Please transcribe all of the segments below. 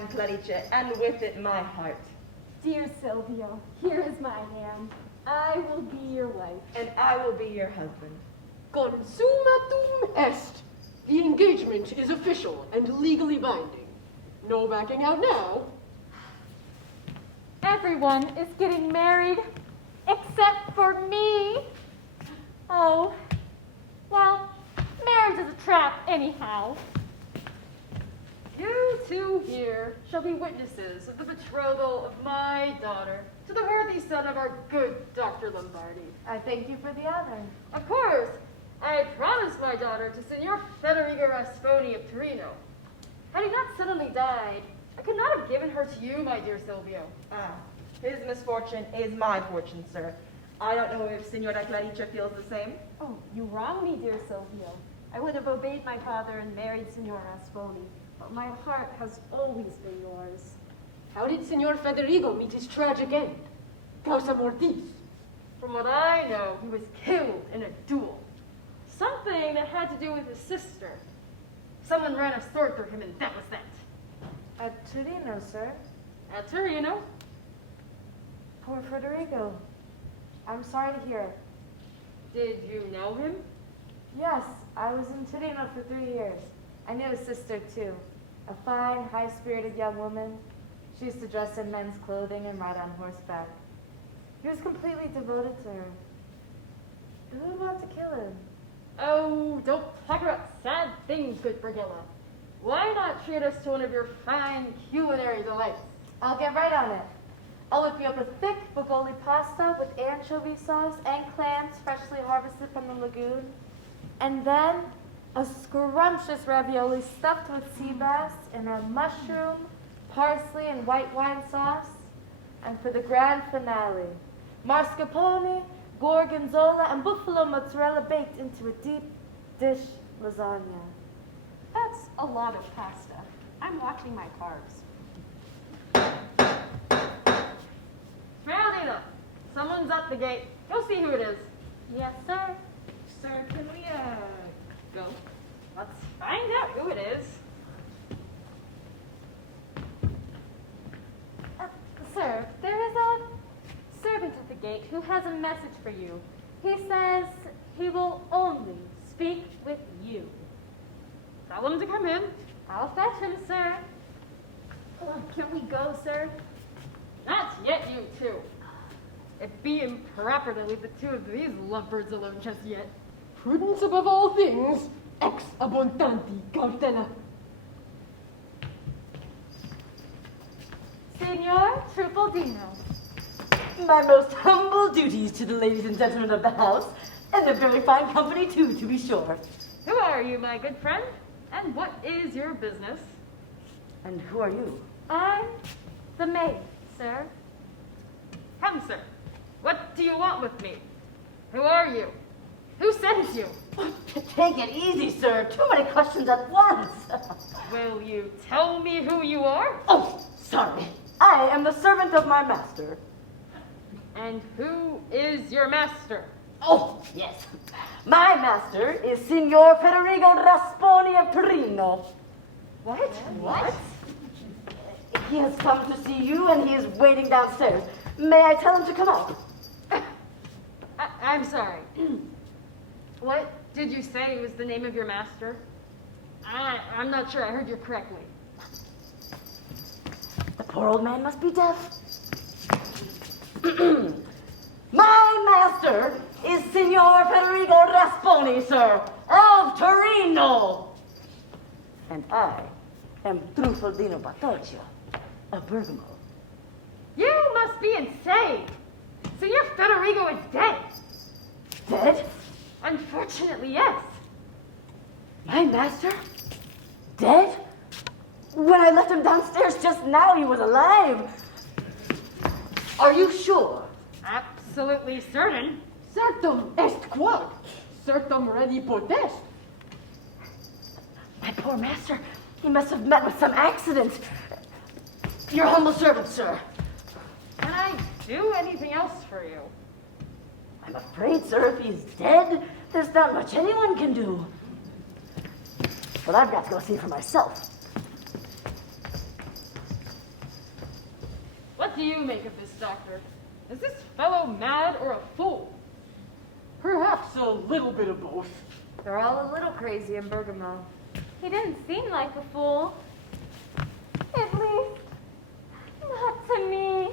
hand, Clarice, and with it my heart. Dear Silvio, here is my hand. I will be your wife. And I will be your husband. Consummatum est. The engagement is official and legally binding. No backing out now. Everyone is getting married, except for me. Oh, well, marriage is a trap anyhow. You two here shall be witnesses of the betrothal of my daughter to the worthy son of our good Dr. Lombardi. I thank you for the honor. Of course, I promised my daughter to Signor Federico Rasponi of Torino. Had he not suddenly died, I could not have given her to you, my dear Silvio. Ah, his misfortune is my fortune, sir. I don't know if Signora Clarice feels the same. Oh, you wrong me, dear Silvio. I would have obeyed my father and married Signor Rasponi, but my heart has always been yours. How did Signor Federico meet his tragic end? Causa mortis. From what I know, he was killed in a duel. Something that had to do with his sister. Someone ran a sword through him and that was that. At Torino, sir. At Torino? Poor Federico. I'm sorry to hear it. Did you know him? Yes, I was in Torino for 3 years. I knew his sister, too. A fine, high-spirited young woman. She used to dress in men's clothing and ride on horseback. He was completely devoted to her. Who would want to kill him? Oh, don't talk about sad things, good Brigilla. Why not treat us to one of your fine culinary delights? I'll get right on it. I'll whip you up a thick bogoli pasta with anchovy sauce and clams freshly harvested from the lagoon. And then a scrumptious ravioli stuffed with sea bass in a mushroom, parsley, and white wine sauce. And for the grand finale, mascarpone, gorgonzola, and buffalo mozzarella baked into a deep dish lasagna. That's a lot of pasta. I'm watching my carbs. Fernandina, someone's at the gate. Go see who it is. Yes, sir. Sir, can we, go? Let's find out who it is. Sir, there is a servant at the gate who has a message for you. He says he will only speak with you. Tell him to come in. I'll fetch him, sir. Can we go, sir? Not yet, you two. It'd be improper to leave the two of these lovebirds alone just yet. Prudence above all things, ex abundanti cautela. Signor Trupaldino. My most humble duties to the ladies and gentlemen of the house, and a very fine company too, to be sure. Who are you, my good friend? And what is your business? And who are you? I'm the maid, sir. Come, sir. What do you want with me? Who are you? Who sent you? Take it easy, sir. Too many questions at once. Will you tell me who you are? Oh, sorry. I am the servant of my master. And who is your master? Oh, yes. My master is Signor Federico Rasponi of Torino. What? What? He has come to see you, and he is waiting downstairs. May I tell him to come up? I'm sorry. What did you say was the name of your master? I'm not sure I heard you correctly. The poor old man must be deaf. My master is Signor Federico Rasponi, sir, of Torino. And I am Trufaldino Battocchio of Bergamo. You must be insane. Signor Federico is dead. Dead? Unfortunately, yes. My master? Dead? When I left him downstairs just now, he was alive. Are you sure? Absolutely certain. Certum est quod, certum redi potest. My poor master, he must have met with some accident. Your humble servant, sir. Can I do anything else for you? I'm afraid, sir, if he's dead, there's not much anyone can do. But I've got to go see for myself. do you make of this, Doctor? Is this fellow mad or a fool? Perhaps a little bit of both. They're all a little crazy in Bergamo. He didn't seem like a fool. At least, not to me.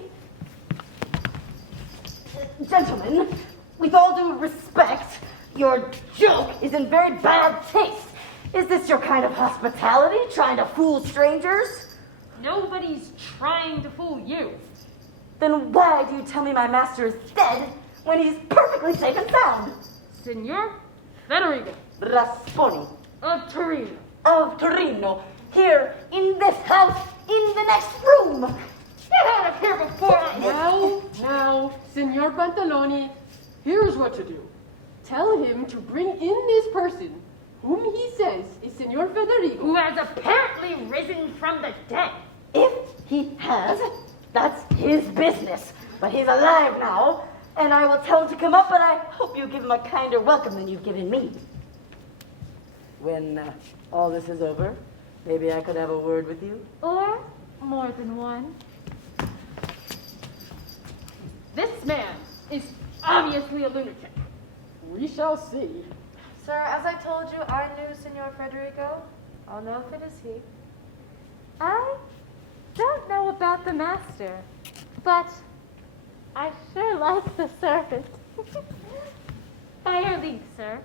Gentlemen, with all due respect, your joke is in very bad taste. Is this your kind of hospitality, trying to fool strangers? Nobody's trying to fool you. Then why do you tell me my master is dead when he's perfectly safe and sound? Signor Federico Rasponi of Torino. of Torino, here in this house, in the next room. Get out of here before I... Now, Signor Pantaloni, here's what to do. Tell him to bring in this person, whom he says is Signor Federico. Who has apparently risen from the dead. If he has, that's his business. But he's alive now, and I will tell him to come up, and I hope you give him a kinder welcome than you've given me. When all this is over, maybe I could have a word with you. Or more than one. This man is obviously a lunatic. We shall see. Sir, as I told you, I knew Signor Federico. I'll know if it is he. I don't know about the master, but I sure like the servant. By your leave, sir.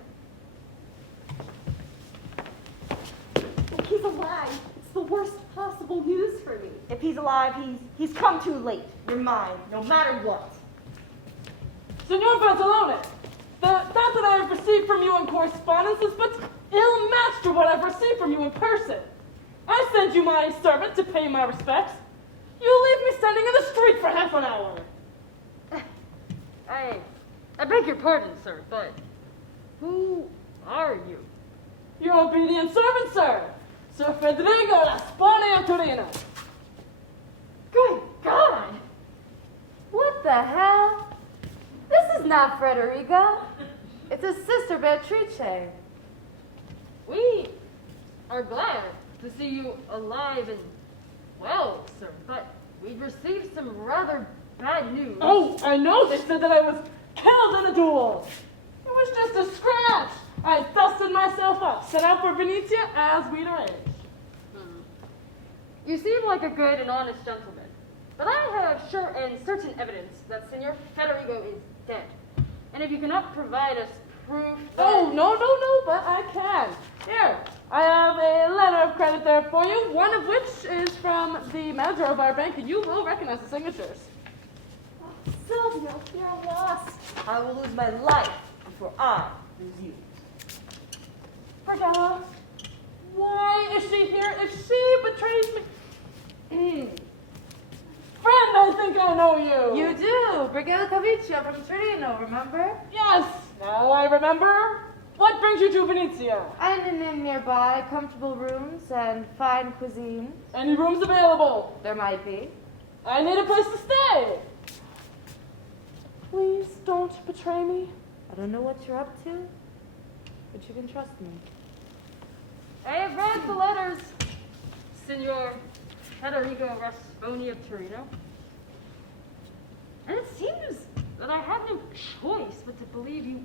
He's alive. It's the worst possible news for me. If he's alive, he's come too late. You're mine, no matter what. Signor Pantalone, the thought that I have received from you in correspondence is but ill matched to what I've received from you in person. I send you my servant to pay my respects. You leave me standing in the street for half an hour. I beg your pardon, sir, but who are you? Your obedient servant, sir. Sir Federico Rasponi of Torino. Good God! What the hell? This is not Federico. It's his sister Beatrice. We are glad to see you alive and well, sir, but we've received some rather bad news. Oh, I know. They said that I was killed in a duel. It was just a scratch. I dusted myself up, set out for Venezia as we'd arranged. You seem like a good and honest gentleman, but I have sure and certain evidence that Signor Federico is dead. And if you cannot provide us proof that... Oh, no, but I can. Here, I have a letter of credit there for you, one of which is from the manager of our bank, and you will recognize the signatures. Silvio, you're lost. I will lose my life before I lose you. Brigella, why is she here if she betrays me? Friend, I think I know you. You do. Brigella Cavicchio from Torino, remember? Yes, now I remember. What brings you to Venezia? And an inn nearby, comfortable rooms and fine cuisine. Any rooms available? There might be. I need a place to stay. Please don't betray me. I don't know what you're up to, but you can trust me. I have read the letters, Signor Federico Rasponi of Torino. And it seems that I have no choice but to believe you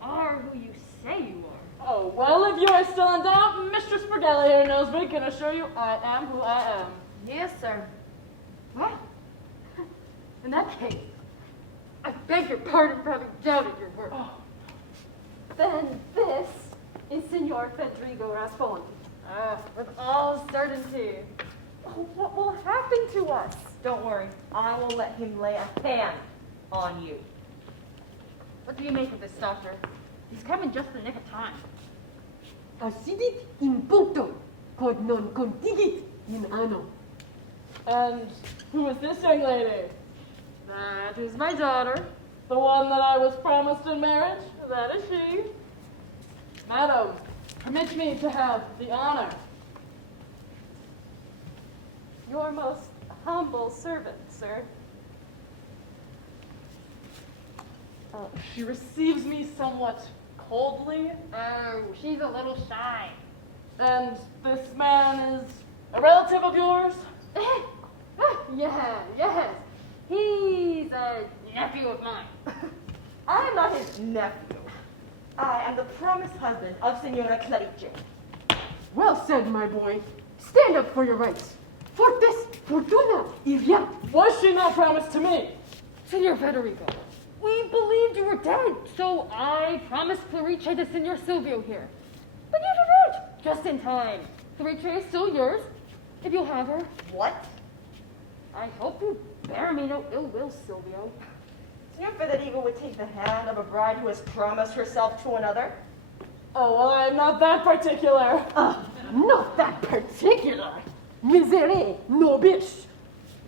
are who you say you are. Oh, well, if you are still in doubt, Mistress Brigella here knows me, can assure you I am who I am. Yes, sir. Well, in that case, I beg your pardon for having doubted your word. Then this is Signor Federico Rasponi. With all certainty. Oh, what will happen to us? Don't worry, I will let him lay a hand on you. What do you make of this, Doctor? He's come in just the nick of time. Accidit in puncto, quod non contigit in anno. And who is this young lady? That is my daughter. The one that I was promised in marriage? That is she. Madam, permit me to have the honor. Your most humble servant, sir. She receives me somewhat coldly, Oh, she's a little shy. and this man is a relative of yours? Yes. He's a nephew of mine. I am not his nephew. I am the promised husband of Senora Clarice. Well said, my boy. Stand up for your rights. Fortes fortuna y via. Was she not promised to me? Senor Federico, we believed you were dead, so I promised Clarice to Senor Silvio here. But you did it! Just in time. Clarice is still yours, if you'll have her. What? I hope you bear me no ill will, Silvio. Senor Federico would take the hand of a bride who has promised herself to another? Oh, well, I'm not that particular. Not that particular. Misery, no bitch.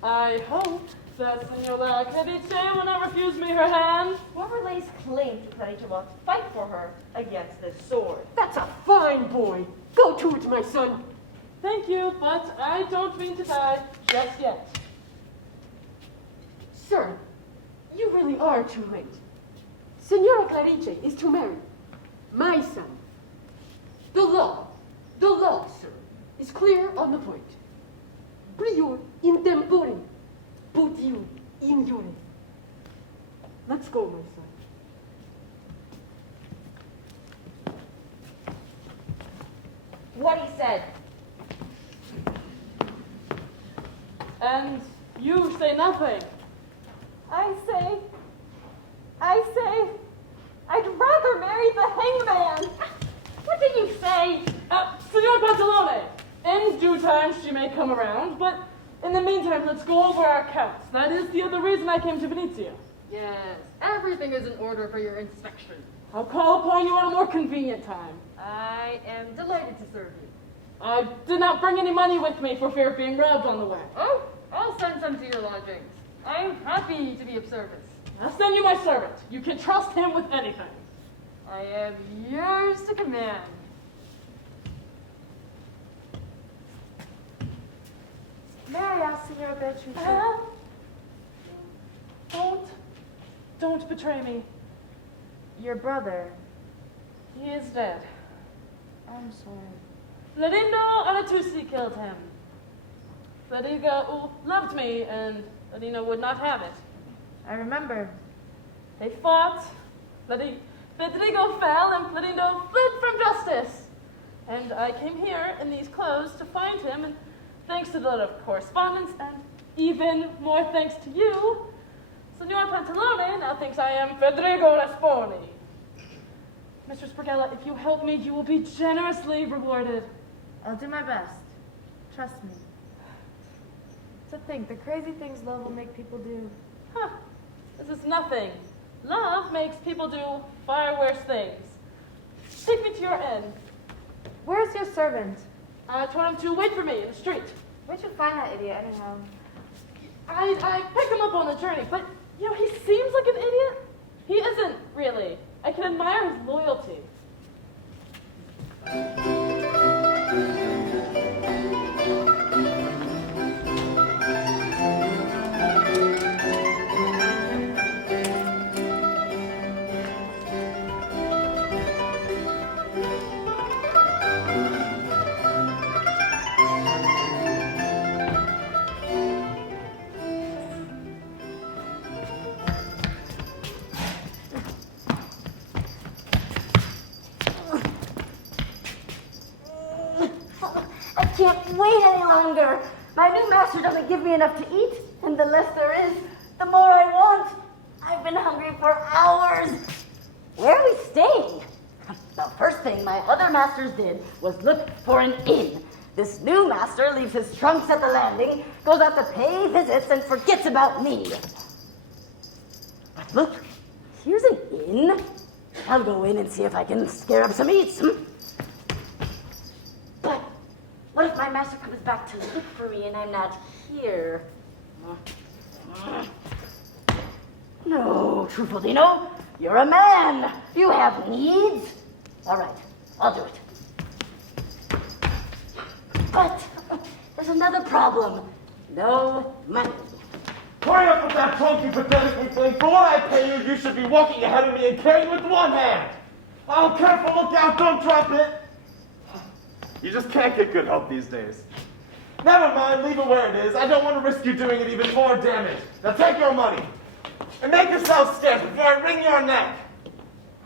I hope that Senora Clarice will not refuse me her hand. Whoever lays claim to Clarice will fight for her against this sword. That's a fine boy. Go to it, my son. Thank you, but I don't mean to die just yet. Sir, you really are too late. Senora Clarice is to marry my son. The law, sir, is clear on the point. Prior in tempore, potior in jure. Let's go, my son. What he said. And you say nothing. I say, I'd rather marry the hangman. What did you say? Signor Pantalone, in due time she may come around, but in the meantime, let's go over our accounts. That is the other reason I came to Venezia. Yes, everything is in order for your inspection. I'll call upon you at a more convenient time. I am delighted to serve you. I did not bring any money with me for fear of being robbed on the way. Oh, I'll send some to your lodgings. I'm happy to be of service. I'll send you my servant. You can trust him with anything. I am yours to command. May I ask, Senor Beatrice? Don't betray me. Your brother. He is dead. I'm sorry. Larindo Alatusi killed him. Federico loved me, and Ladino would not have it. I remember. They fought. Federico fell, and Florindo fled from justice. And I came here in these clothes to find him, and thanks to the lot of correspondence, and even more thanks to you, Signor Pantalone now thinks I am Federico Rasponi. Mr. Sprigella, if you help me, you will be generously rewarded. I'll do my best. Trust me. To think, the crazy things love will make people do. Huh. This is nothing. Love makes people do far worse things. Take me to your inn. Where's your servant? I told him to wait for me in the street. Where'd you find that idiot, anyhow? I picked him up on the journey, but, you know, he seems like an idiot. He isn't, really. I can admire his loyalty. I can't wait any longer. My new master doesn't give me enough to eat, and the less there is, the more I want. I've been hungry for hours. Where are we staying? The first thing my other masters did was look for an inn. This new master leaves his trunks at the landing, goes out to pay visits, and forgets about me. But look, here's an inn. I'll go in and see if I can scare up some eats. But what if my master comes back to look for me and I'm not here? No, Trufaldino, you're a man. You have needs. All right, I'll do it. But there's another problem. No money. Hurry up with that trunk, you pathetic thing. For what I pay you, you should be walking ahead of me and carrying with one hand. Oh, careful, look out, don't drop it. You just can't get good help these days. Never mind, leave it where it is. I don't want to risk you doing it even more damage. Now take your money. And make yourself scarce before I wring your neck.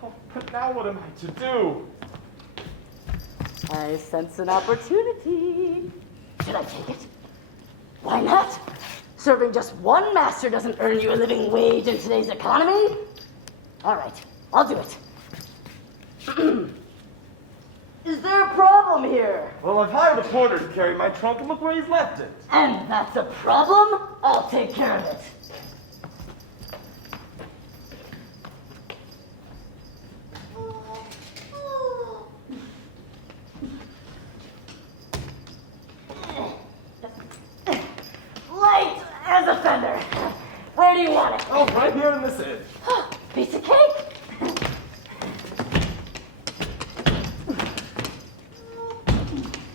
Oh, but now what am I to do? I sense an opportunity. Should I take it? Why not? Serving just one master doesn't earn you a living wage in today's economy. All right, I'll do it. Is there a problem here? Well, I've hired a porter to carry my trunk, and look where he's left it. And that's a problem? I'll take care of it. Light as a feather. Where do you want it? Oh, right here in this inn. Piece of cake.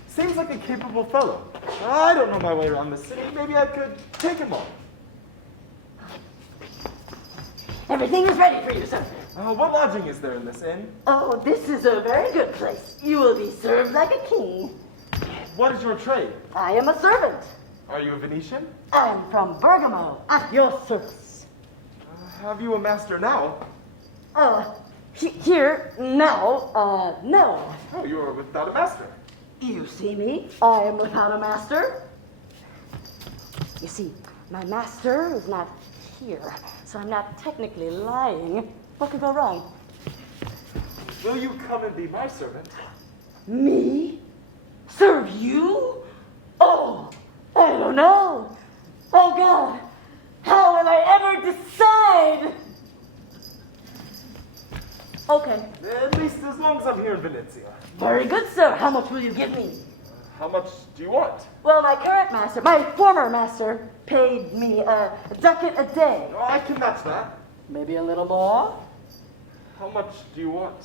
Seems like a capable fellow. I don't know my way around the city. Maybe I could take him on. Everything is ready for you, sir. What lodging is there in this inn? Oh, this is a very good place. You will be served like a king. What is your trade? I am a servant. Are you a Venetian? I am from Bergamo, at your service. Have you a master now? Here, now, no. Oh, you are without a master. You see me? I am without a master. You see, my master is not here, so I'm not technically lying. What could go wrong? Will you come and be my servant? Me? Serve you? Oh, I don't know. Oh, God. How will I ever decide? Okay. At least as long as I'm here in Venezia. Very good, sir. How much will you give me? How much do you want? Well, my current master, my former master, paid me a ducat a day. Oh, I can match that. Maybe a little more? How much do you want?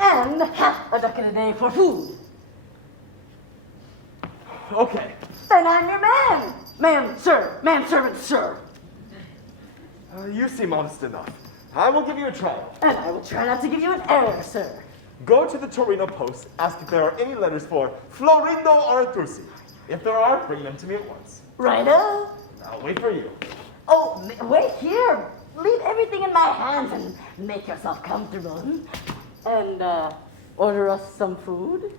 And half a ducat a day for food. Okay. Then I'm your man. Ma'am, sir. Man, servant, sir. You seem honest enough. I will give you a trial. And I will try not to give you an error, sir. Go to the Torino Post, ask if there are any letters for Florindo Artusi. If there are, bring them to me at once. Righto. I'll wait for you. Oh, wait here. Leave everything in my hands and make yourself comfortable. And, order us some food.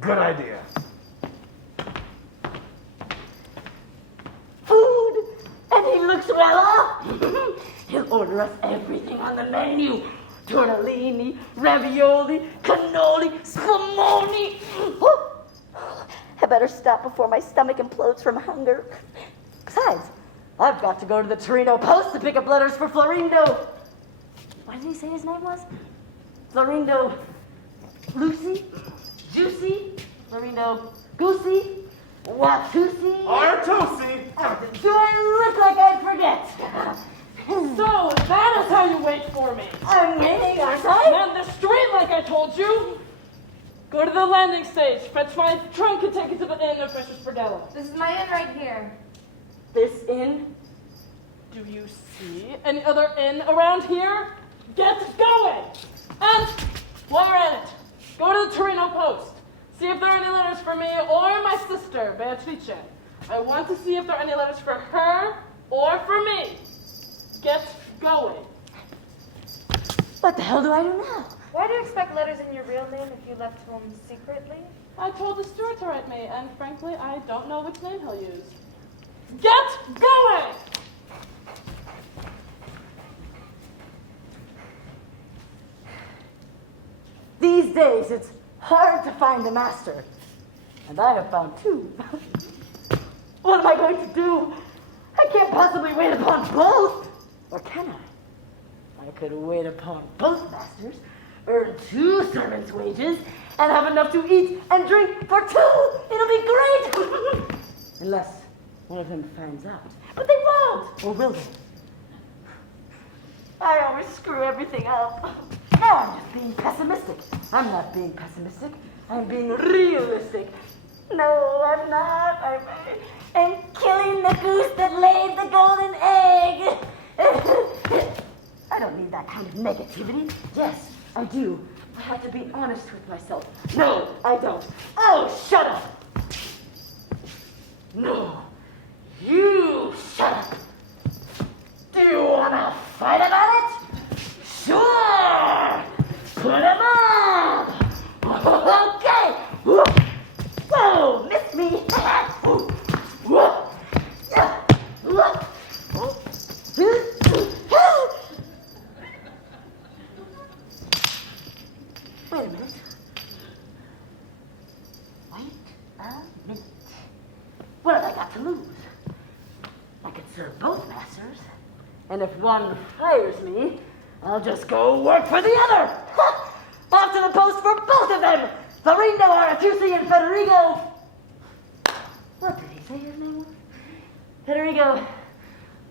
Good idea. Food! And he looks well off. He'll order us everything on the menu. Tortellini, ravioli, cannoli, spumoni. I better stop before my stomach implodes from hunger. Besides, I've got to go to the Torino Post to pick up letters for Florindo. What did he say his name was? Florindo Lucy? Juicy? Florindo Goosey? Watusi? Artusi! Do I look like I'd forget? So, that is how you wait for me. I'm waiting, aren't I? Down the street like I told you. Go to the landing stage, fetch my trunk and take it to the inn of Fisher's Bordello. This is my inn right here. This inn? Do you see any other inn around here? Get going! And while you're at it, go to the Torino Post. See if there are any letters for me or my sister, Beatrice. I want to see if there are any letters for her or for me. Get going. What the hell do I do now? Why do you expect letters in your real name if you left home secretly? I told the steward to write me, and frankly, I don't know which name he'll use. Get going! These days, it's hard to find a master. And I have found two. What am I going to do? I can't possibly wait upon both. Or can I? I could wait upon both masters, earn 2 servants' wages, and have enough to eat and drink for 2. It'll be great. Unless one of them finds out. But they won't. Or will they? I always screw everything up. Now I'm just being pessimistic. I'm not being pessimistic. I'm being realistic. No, I'm not. I'm killing the goose that laid the golden egg. I don't need that kind of negativity. Yes, I do. I have to be honest with myself. No, I don't. Oh, shut up! No, you shut up! Do you wanna fight about it? Sure! Put him up! Okay! Whoa! Missed me! Wait a minute. What have I got to lose? I could serve both masters. And if one hires me, I'll just go work for the other. Off to the post for both of them. Florindo, Aratusi, and Federigo. What did he say his name was? Federigo.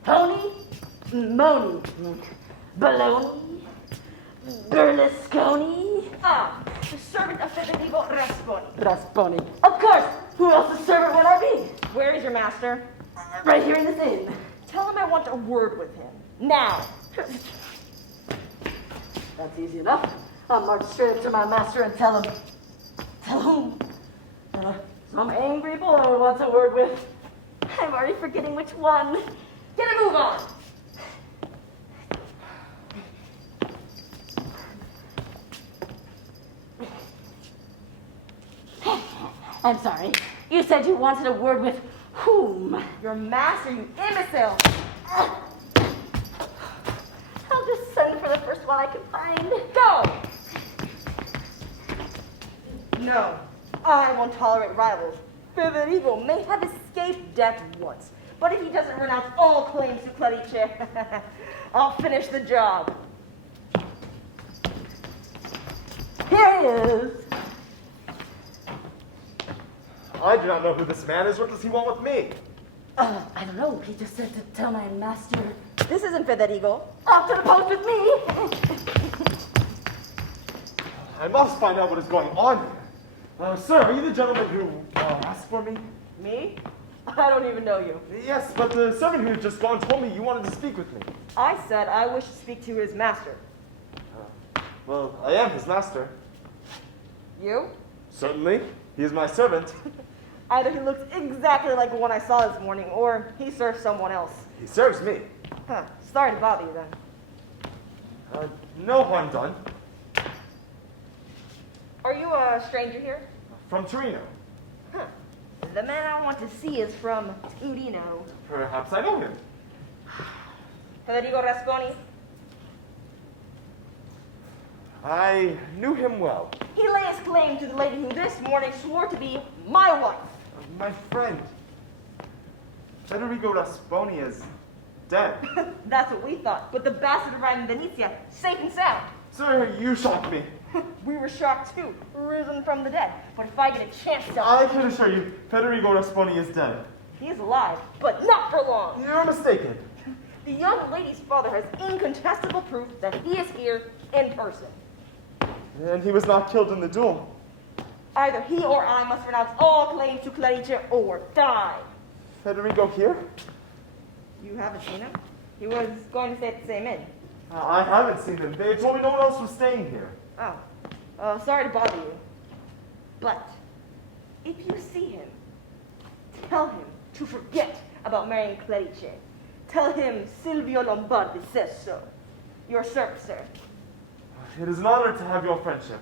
Tony? Moni. Baloney. Berlusconi. Ah, the servant of Federigo Rasponi. Rasponi. Of course. Who else's servant would I be? Where is your master? Right here in this inn. Tell him I want a word with him. Now. That's easy enough. I'll march straight up to my master and tell him. Tell whom? Some angry boy wants a word with. I'm already forgetting which one. Get a move on. I'm sorry. You said you wanted a word with whom? Your master, you imbecile. I'll just send for the first one I can find. Go! No, I won't tolerate rivals. Federigo may have escaped death once, but if he doesn't renounce all claims to Clarice, I'll finish the job. Here he is. I do not know who this man is. What does he want with me? I don't know. He just said to tell my master. This isn't Federigo. Off to the post with me. I must find out what is going on here. Sir, are you the gentleman who asked for me? Me? I don't even know you. Yes, but the servant who had just gone told me you wanted to speak with me. I said I wish to speak to his master. Well, I am his master. You? Certainly. He is my servant. Either he looks exactly like the one I saw this morning, or he serves someone else. He serves me. Huh. Sorry to bother you then. No harm done. Are you a stranger here? From Torino. Huh. The man I want to see is from Torino. Perhaps I know him. Federigo Rasponi? I knew him well. He lays claim to the lady who this morning swore to be my wife. My friend. Federigo Rasponi is dead. That's what we thought, but the bastard arrived in Venezia, safe and sound. Sir, you shocked me. We were shocked too, risen from the dead. But if I get a chance to... I can assure you, Federigo Rasponi is dead. He is alive, but not for long. You're mistaken. The young lady's father has incontestable proof that he is here in person. And he was not killed in the duel. Either he or I must renounce all claims to Clarice or die. Federigo here? You haven't seen him? He was going to stay at the same inn. I haven't seen him. They told me no one else was staying here. Oh, sorry to bother you. But if you see him, tell him to forget about marrying Clarice. Tell him Silvio Lombardi says so. Your service, sir. It is an honor to have your friendship.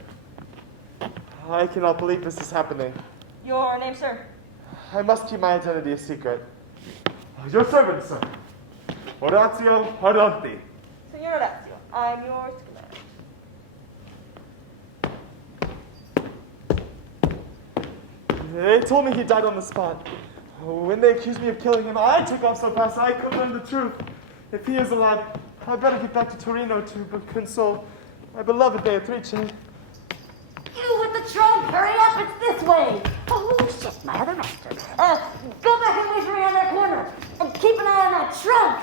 I cannot believe this is happening. Your name, sir? I must keep my identity a secret. Your servant, sir. Orazio Haranti. Signor Orazio, I'm yours to command. They told me he died on the spot. When they accused me of killing him, I took off so fast I couldn't learn the truth. If he is alive, I'd better get back to Torino to console my beloved Beatrice. You with the trunk, hurry up, it's this way. Oh, shit, my other master. Go back and wait for me on that corner. And keep an eye on that trunk.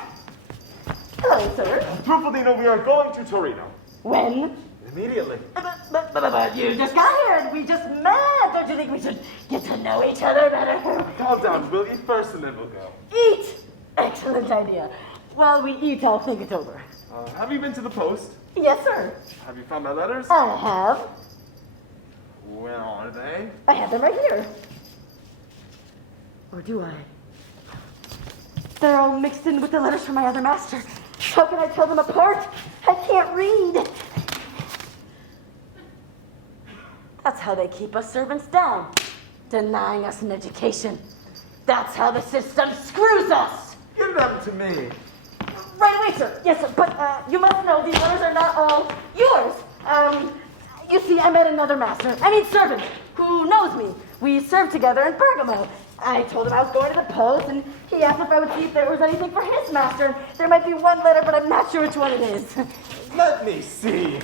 Hello, sir. Truffaldino, we are going to Torino. When? Immediately. But you just got here and we just met. Don't you think we should get to know each other better? Calm down. We'll eat first and then we'll go. Eat! Excellent idea. While we eat, I'll think it over. Have you been to the post? Yes, sir. Have you found my letters? I have. Where are they? I have them right here. Or do I? They're all mixed in with the letters from my other master. How can I tell them apart? I can't read. That's how they keep us servants down, denying us an education. That's how the system screws us. Give them to me. Right away, sir. Yes, sir. But you must know these letters are not all yours. You see, I met another servant, who knows me. We served together in Bergamo. I told him I was going to the post, and he asked if I would see if there was anything for his master. And there might be one letter, but I'm not sure which one it is. Let me see.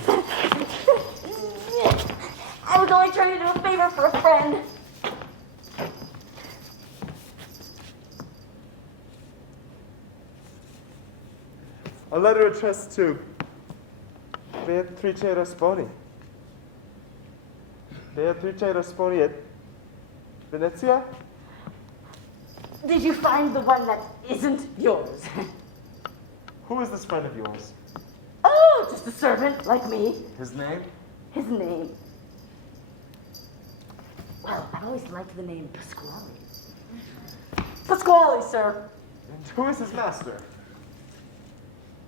I was only trying to do a favor for a friend. A letter addressed to Beatrice Rasponi. Beatrice Rasponi at Venezia? Did you find the one that isn't yours? Who is this friend of yours? Oh, just a servant like me. His name? His name. Well, I always liked the name Pasquale. Pasquale, sir. And who is his master?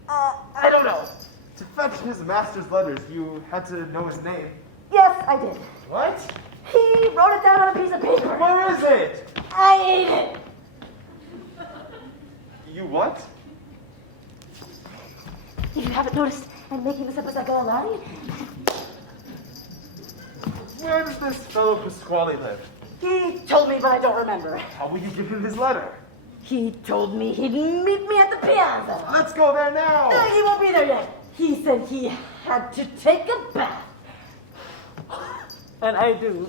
I don't know. To fetch his master's letters, you had to know his name. Yes, I did. What? He wrote it down on a piece of paper. Where is it? I ate it. You what? If you haven't noticed, I'm making this up as I go along. Where does this fellow Pasquale live? He told me, but I don't remember. How will you give him his letter? He told me he'd meet me at the piazza. Let's go there now! No, he won't be there yet. He said he had to take a bath. And I do.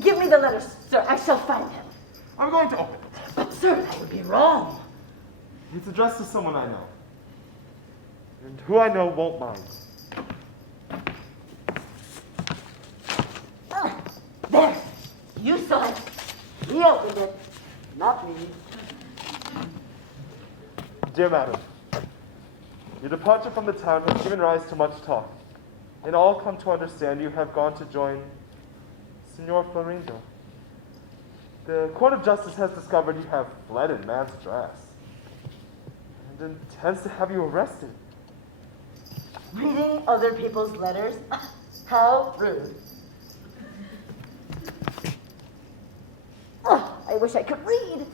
Give me the letters, sir. I shall find him. I'm going to open it. But, sir, that would be wrong. It's addressed to someone I know. And who I know won't mind. There. You saw it. He opened it. Not me. Dear Madam, your departure from the town has given rise to much talk. And all come to understand you have gone to join Signor Florindo. The Court of Justice has discovered you have fled in man's dress and intends to have you arrested. Reading other people's letters? How rude. Oh, I wish I could read.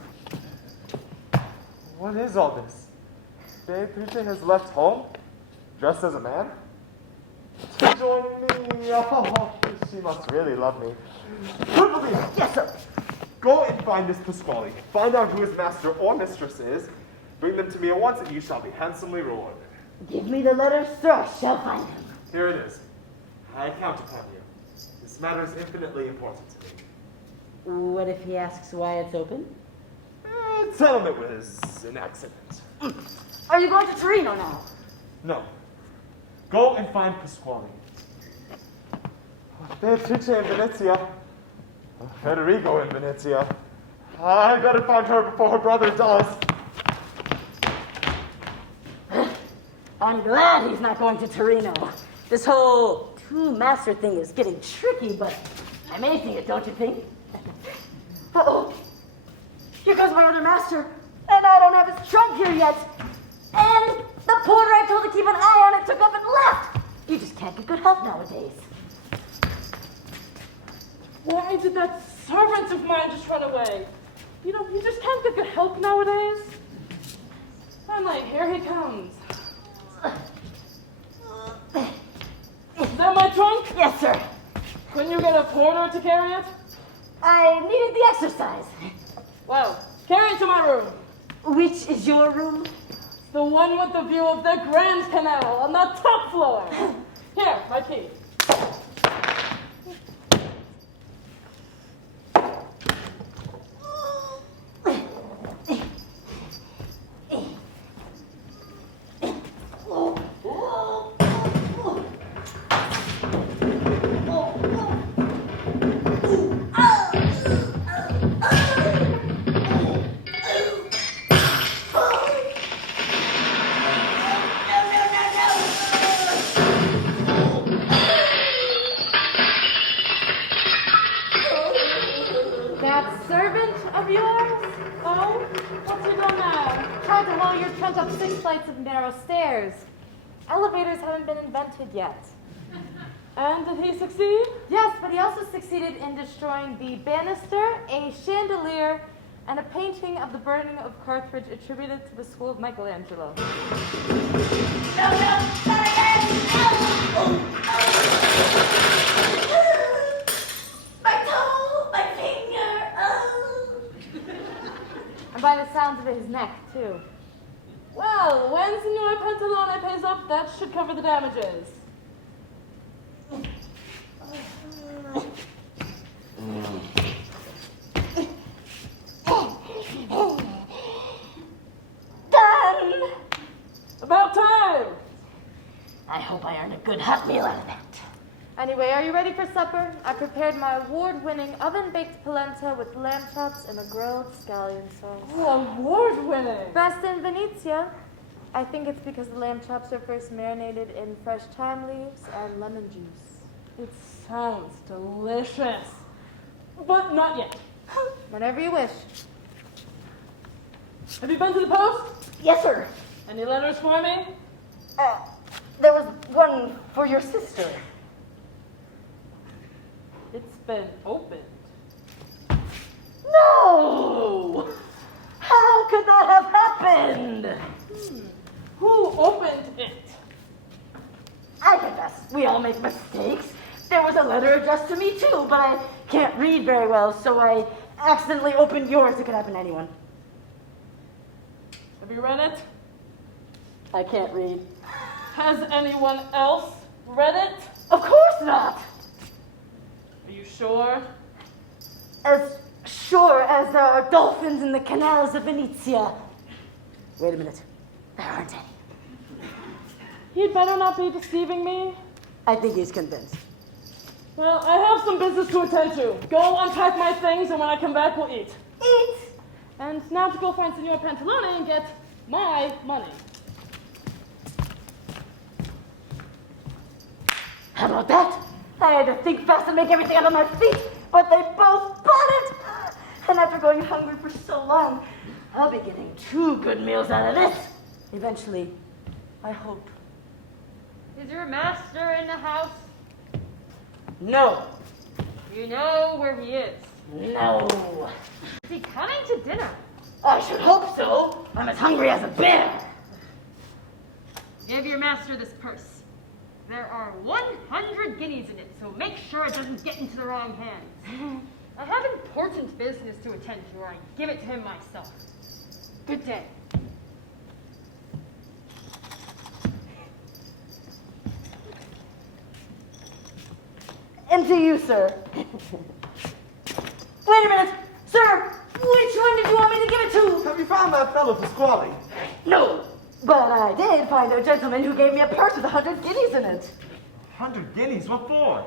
What is all this? Beatrice has left home, dressed as a man? To join me! Oh, she must really love me. Purpleina! Yes, sir. Go and find Miss Pasquale. Find out who his master or mistress is. Bring them to me at once, and you shall be handsomely rewarded. Give me the letters, sir. I shall find him. Here it is. I count upon you. This matter is infinitely important to me. What if he asks why it's open? Tell him it was an accident. Are you going to Torino now? No. Go and find Pasquale. Beatrice in Venezia. Federico in Venezia. I gotta find her before her brother does. I'm glad he's not going to Torino. This whole two-master thing is getting tricky, but amazing it, don't you think? Uh-oh. Here comes my other master, and I don't have his trunk here yet. And the porter I told to keep an eye on it took up and left. You just can't get good help nowadays. Why did that servant of mine just run away? You know, you just can't get good help nowadays. Finally, here he comes. Is that my trunk? Yes, sir. Couldn't you get a porter to carry it? I needed the exercise. Well, carry it to my room. Which is your room? The one with the view of the Grand Canal on the top floor. Here, my key. of yours? Oh? What's he done now? Tried to haul your trunk up 6 flights of narrow stairs. Elevators haven't been invented yet. And did he succeed? Yes, but he also succeeded in destroying the banister, a chandelier, and a painting of the burning of Carthage attributed to the school of Michelangelo. No, not again! My toe, my finger, And by the sounds of it, his neck, too. Well, when Signor Pantalone pays up, that should cover the damages. Done! About time! I hope I earned a good hot meal out of that. Anyway, are you ready for supper? I prepared my award-winning oven-baked polenta with lamb chops and a grilled scallion sauce. Award-winning! Best in Venezia. I think it's because the lamb chops are first marinated in fresh thyme leaves and lemon juice. It sounds delicious. But not yet. Whenever you wish. Have you been to the post? Yes, sir. Any letters for me? There was one for your sister. It's been opened. No! How could that have happened? Who opened it? I confess, we all make mistakes. There was a letter addressed to me too, but I can't read very well, so I accidentally opened yours. It could happen to anyone. Have you read it? I can't read. Has anyone else read it? Of course not! Are you sure? As sure as there are dolphins in the canals of Venezia. Wait a minute. There aren't any. He'd better not be deceiving me. I think he's convinced. Well, I have some business to attend to. Go unpack my things, and when I come back, we'll eat. Eat! And now to go find Signor Pantalone and get my money. How about that? I had to think fast and make everything out of my feet, but they both bought it! And after going hungry for so long, I'll be getting 2 good meals out of this. Eventually, I hope. Is your master in the house? No. You know where he is. No. Is he coming to dinner? I should hope so. I'm as hungry as a bear. Give your master this purse. There are 100 guineas in it, so make sure it doesn't get into the wrong hands. I have important business to attend to, or I give it to him myself. Good day. And to you, sir. Wait a minute. Sir, which one did you want me to give it to? Have you found that fellow for squalling? No. But I did find a gentleman who gave me a purse with 100 guineas in it. 100 guineas? What for?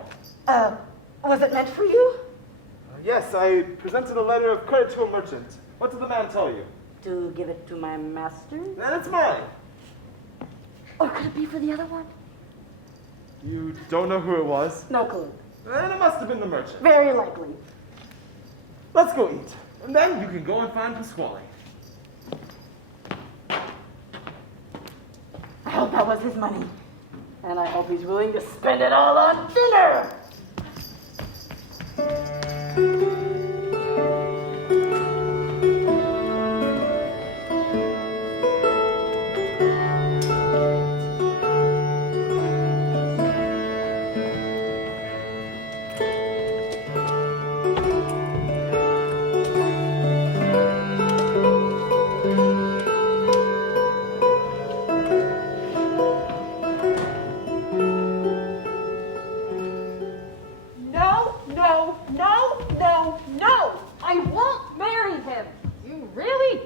Was it meant for you? Yes, I presented a letter of credit to a merchant. What did the man tell you? To give it to my master? That's mine. Or could it be for the other one? You don't know who it was? No clue. Then it must have been the merchant. Very likely. Let's go eat. And then you can go and find Pasquale. I hope that was his money. And I hope he's willing to spend it all on dinner.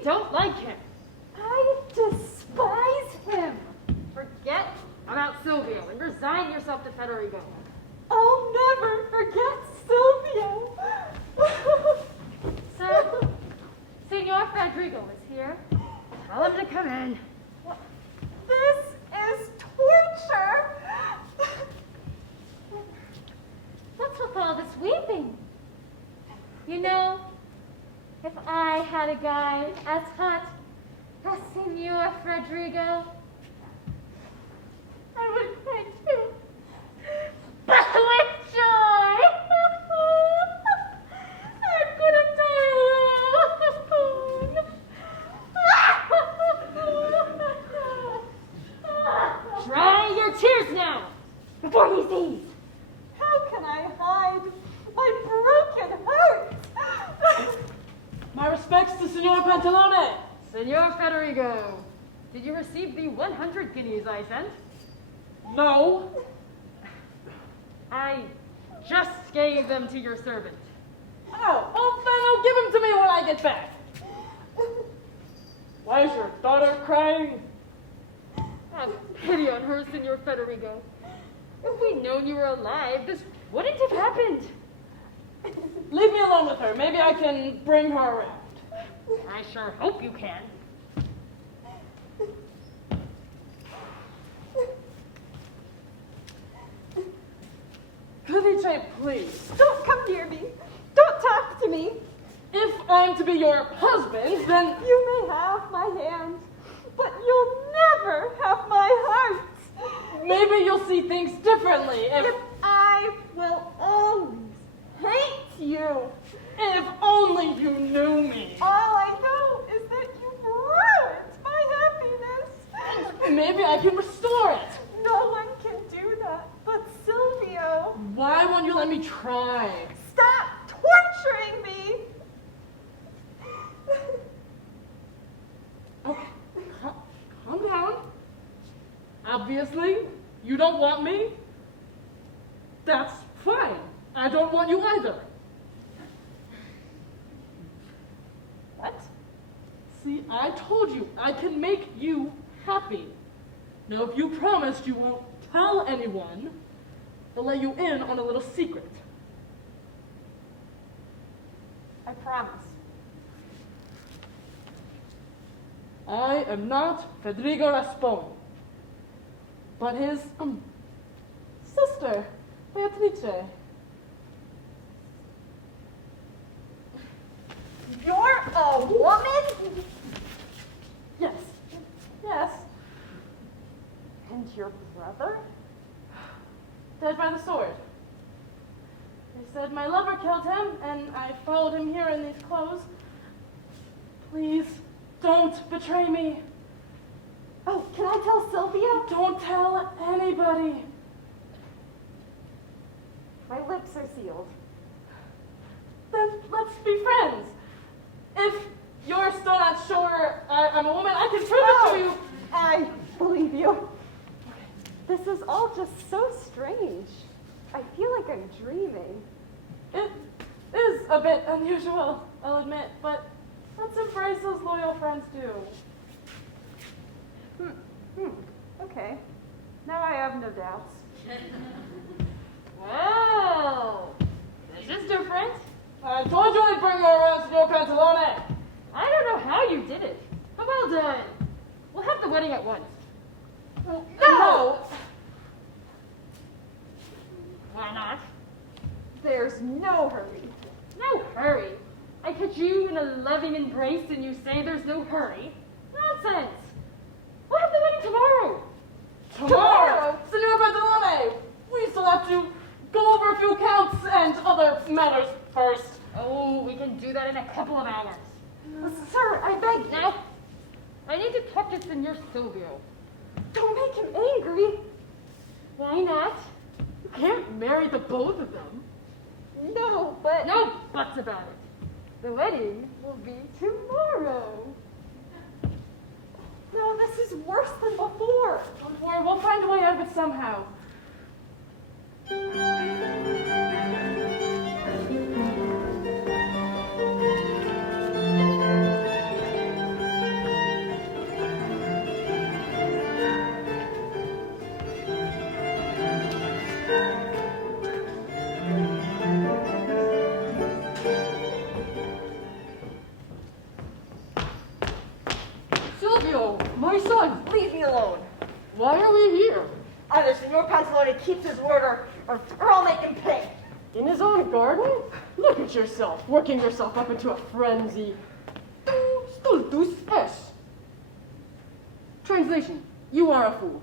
Don't like him. I despise him. Forget about Silvio and resign yourself to Federico. I'll never forget Silvio. So, Signor Federico is here. Tell him to come in. This is torture. What's with all this weeping? You know, if I had a guide as hot as Senor Federico, I would cry too. But with joy! I'm gonna die alone. Dry your tears now, before he sees. How can I hide my broken heart? My respects to Signor Pantalone. Senor Federico, did you receive the 100 guineas I sent? No. I just gave them to your servant. Oh, then give them to me when I get back. Why is your daughter crying? Have pity on her, Senor Federico. If we'd known you were alive, this wouldn't have happened. Leave me alone with her. Maybe I can bring her around. I sure hope you can. Felice, please. Don't come near me. Don't talk to me. If I'm to be your husband, then You may have my hand, but you'll never have my heart. maybe you'll see things differently. If I will always hate you. If only you knew me. All I know is that you've ruined my happiness. Maybe I can restore it. No one can do that but Silvio. Why won't you let me try? Stop torturing me. Okay, calm down. Obviously, you don't want me. That's fine. I don't want you either. What? See, I told you I can make you happy. Now, if you promised you won't tell anyone, I'll let you in on a little secret. I promise. I am not Federico Rasponi, but his sister, Beatrice. You're a woman? Yes, yes, And your brother? dead by the sword. They said my lover killed him, and I followed him here in these clothes. Please, don't betray me. Oh, can I tell Silvio? Don't tell anybody. My lips are sealed. Then let's be friends. If you're still not sure I'm a woman, I can prove it to you. I believe you. This is all just so strange. I feel like I'm dreaming. It is a bit unusual, I'll admit, but let's embrace as loyal friends do. Okay. Now I have no doubts. Well, this is different. I told you I'd bring her around, Signor Pantalone. I don't know how you did it, but well done. We'll have the wedding at once. No! Why not? There's no hurry. No hurry. I catch you in a loving embrace and you say there's no hurry? Nonsense. We'll have the wedding tomorrow. Tomorrow! Signor Pantalone! We still have to go over a few counts and other matters first. Oh, we can do that in a couple of hours. Sir, I beg. Now, I need to talk to Senor Silvio. Don't make him angry. Why not? You can't marry the both of them. No, but... No buts about it. The wedding will be tomorrow. No, this is worse than before. Don't worry, we'll find a way out of it somehow. Silvio, my son, Leave me alone. why are we here? Either Senor Pantalone keeps his word or I'll make him pay. In his own garden? Look at at yourself, working yourself up into a frenzy. Tu stultus es. Translation, you are a fool.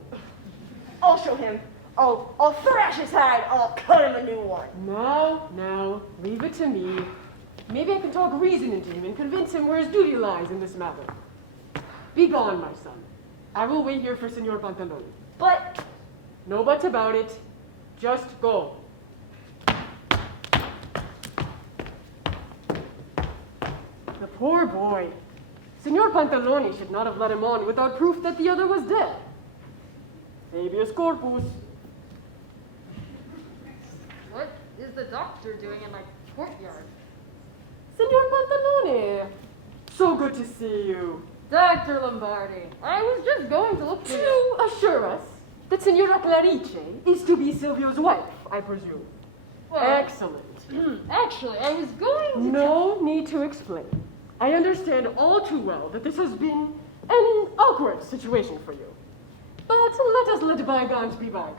I'll show him. I'll thrash his hide. I'll cut him a new one. Now, leave it to me. Maybe I can talk reason into him and convince him where his duty lies in this matter. Be gone, my son. I will wait here for Signor Pantaloni. But No buts about it. Just go. The poor boy. Signor Pantaloni should not have let him on without proof that the other was dead. Habeas corpus. What is the doctor doing in my courtyard? Signor Pantaloni. So good to see you. Dr. Lombardi, I was just going to look for you. To assure us that Signora Clarice is to be Silvio's wife, I presume. Well, Excellent. actually, I was going to... No need to explain. I understand all too well that this has been an awkward situation for you. But let us let bygones be bygones.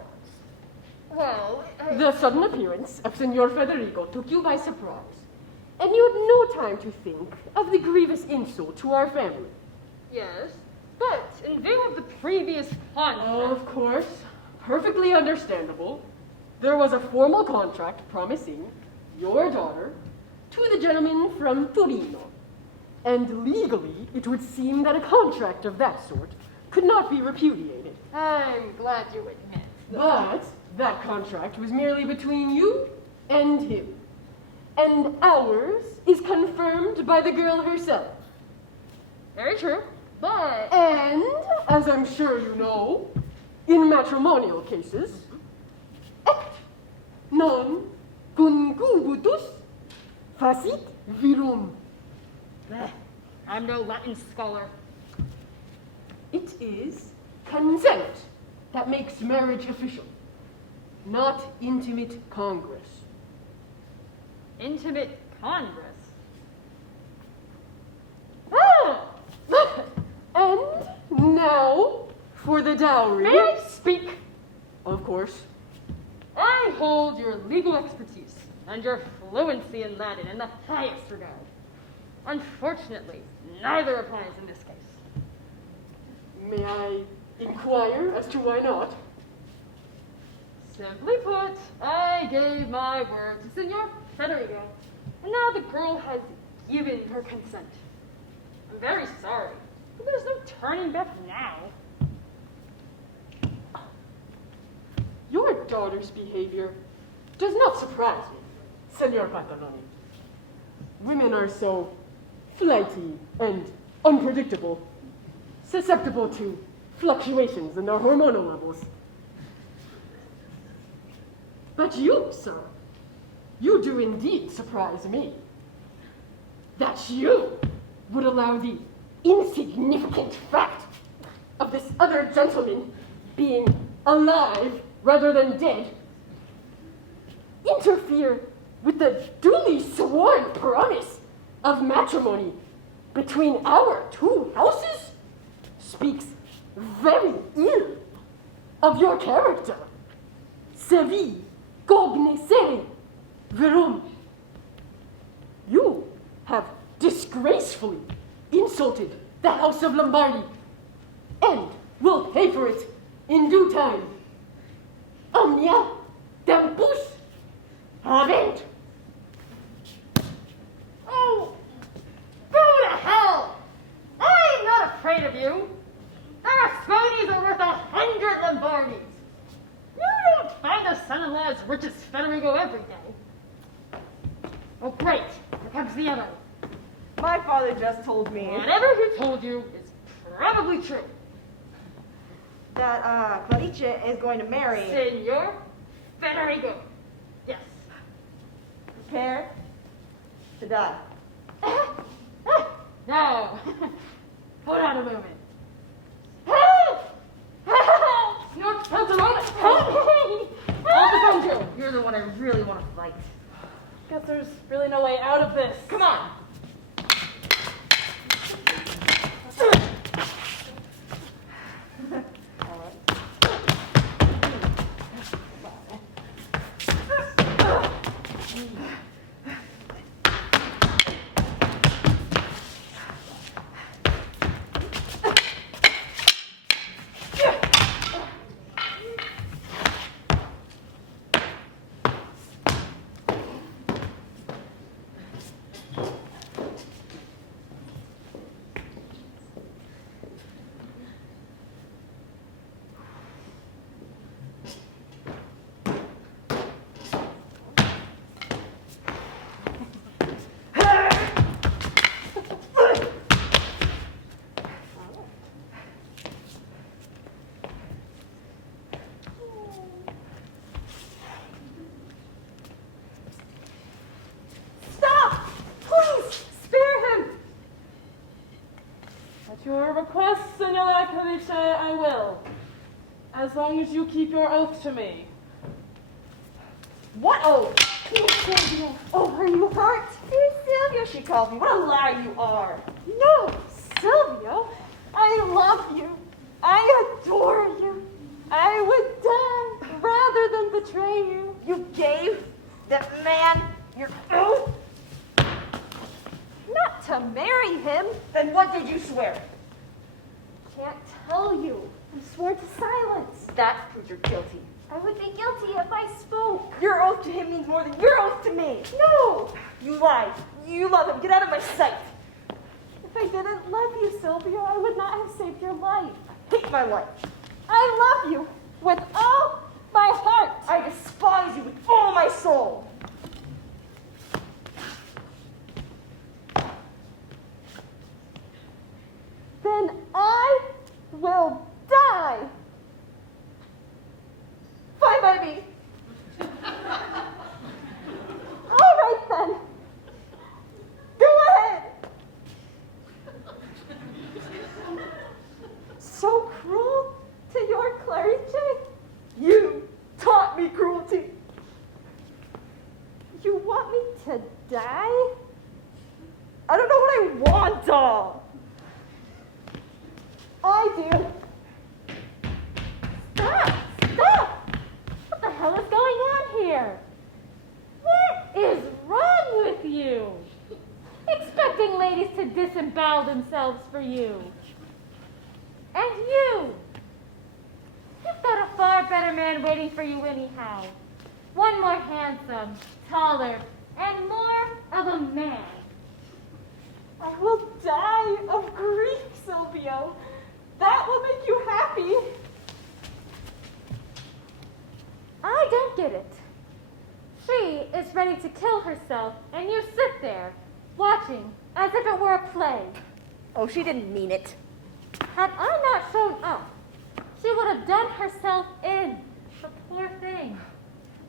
Well, The sudden appearance of Signor Federico took you by surprise, and you had no time to think of the grievous insult to our family. yes, but in view of the previous contract... Of course, perfectly understandable. There was a formal contract promising your daughter to the gentleman from Torino. And legally, it would seem that a contract of that sort could not be repudiated. I'm glad you admit. But that contract was merely between you and him. And ours is confirmed by the girl herself. Very true, but... And, as I'm sure you know, in matrimonial cases, et non concubitus facit virum. Bleh, I'm no Latin scholar. It is consent that makes marriage official, not intimate congress. Intimate congress. Ah! And now for the dowry. May I speak? Of course. I hold your legal expertise and your fluency in Latin in the highest regard. Unfortunately, neither applies in this case. May I inquire as to why not? Simply put, I gave my word to Signor Federico, and now the girl has given her consent. I'm very sorry, but there's no turning back now. Your daughter's behavior does not surprise me, Signor Pantaloni. Women are so flighty and unpredictable, susceptible to fluctuations in their hormonal levels. But you, sir, you do indeed surprise me. That you would allow the insignificant fact of this other gentleman being alive rather than dead interfere with the duly sworn promise of matrimony between our two houses speaks very ill of your character. Sevi cognoscere verum. You have disgracefully insulted the House of Lombardi and will pay for it in due time. Omnia tempus habent. Oh, go to hell! I'm not afraid of you. Our Spanies are worth 100 Lombardis. You don't find a son-in-law as rich as Federico every day. Oh, great. Here comes the other. my father just told me Whatever he told you is probably true. that Clarice is going to marry. Senor Federico. Yes. Prepare to die. No. Hold on a moment. Help! Help! Senor Pantaloni, help me! I'll defend you. You're the one I really want to fight. Guess there's really no way out of this. Come on. request, Signora Clarice, I will. As long as you keep your oath to me. What oath? Silvio. Oh, are you hurt? Dear Silvio, she calls me. What a liar you are. No, Silvio, I love you. I adore you. I would die rather than betray you. You gave that man your oath? Not to marry him. Then what did you swear? Can't tell you. I swore to silence. That proves you're guilty. I would be guilty if I spoke. Your oath to him means more than your oath to me. No! You lied. You love him. Get out of my sight. If I didn't love you, Silvio, I would not have saved your life. I hate my life. I love you with all my heart. I despise you with all my soul. Then I will die. Fine by me. All right then. Go ahead. So cruel to your Clarice? You taught me cruelty. You want me to die? I don't know what I want, doll. I do. Stop! Stop! What the hell is going on here? What is wrong with you? Expecting ladies to disembowel themselves for you. And you! You've got a far better man waiting for you anyhow. One more handsome, taller, and more of a man. I will die of grief, Silvio. That will make you happy. I don't get it. She is ready to kill herself, and you sit there, watching as if it were a play. Oh, she didn't mean it. Had I not shown up, she would have done herself in. The poor thing.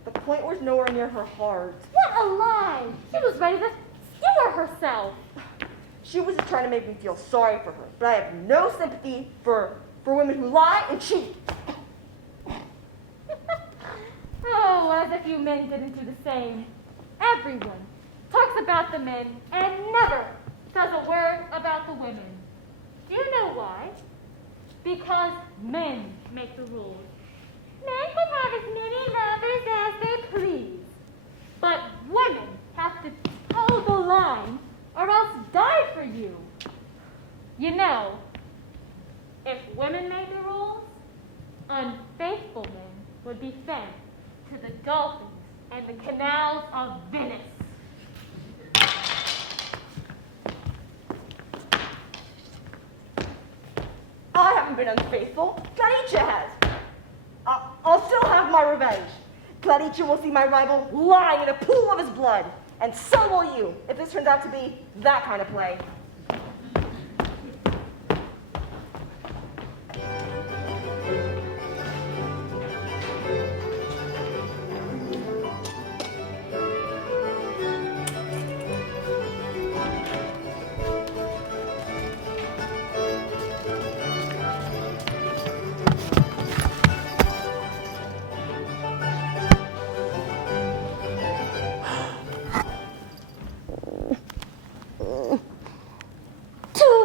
The point was nowhere near her heart. What a lie! She was ready to skewer herself. She was just trying to make me feel sorry for her, but I have no sympathy for women who lie and cheat. Oh, as if you men didn't do the same. Everyone talks about the men and never says a word about the women. Do you know why? Because men make the rules. Men can have as many lovers as they please. But women have to toe the line or else die for you. You know, if women made the rules, unfaithful men would be fed to the dolphins and the canals of Venice. I haven't been unfaithful. Clarice has. I'll still have my revenge. Clarice will see my rival lying in a pool of his blood. And so will you, if this turns out to be that kind of play.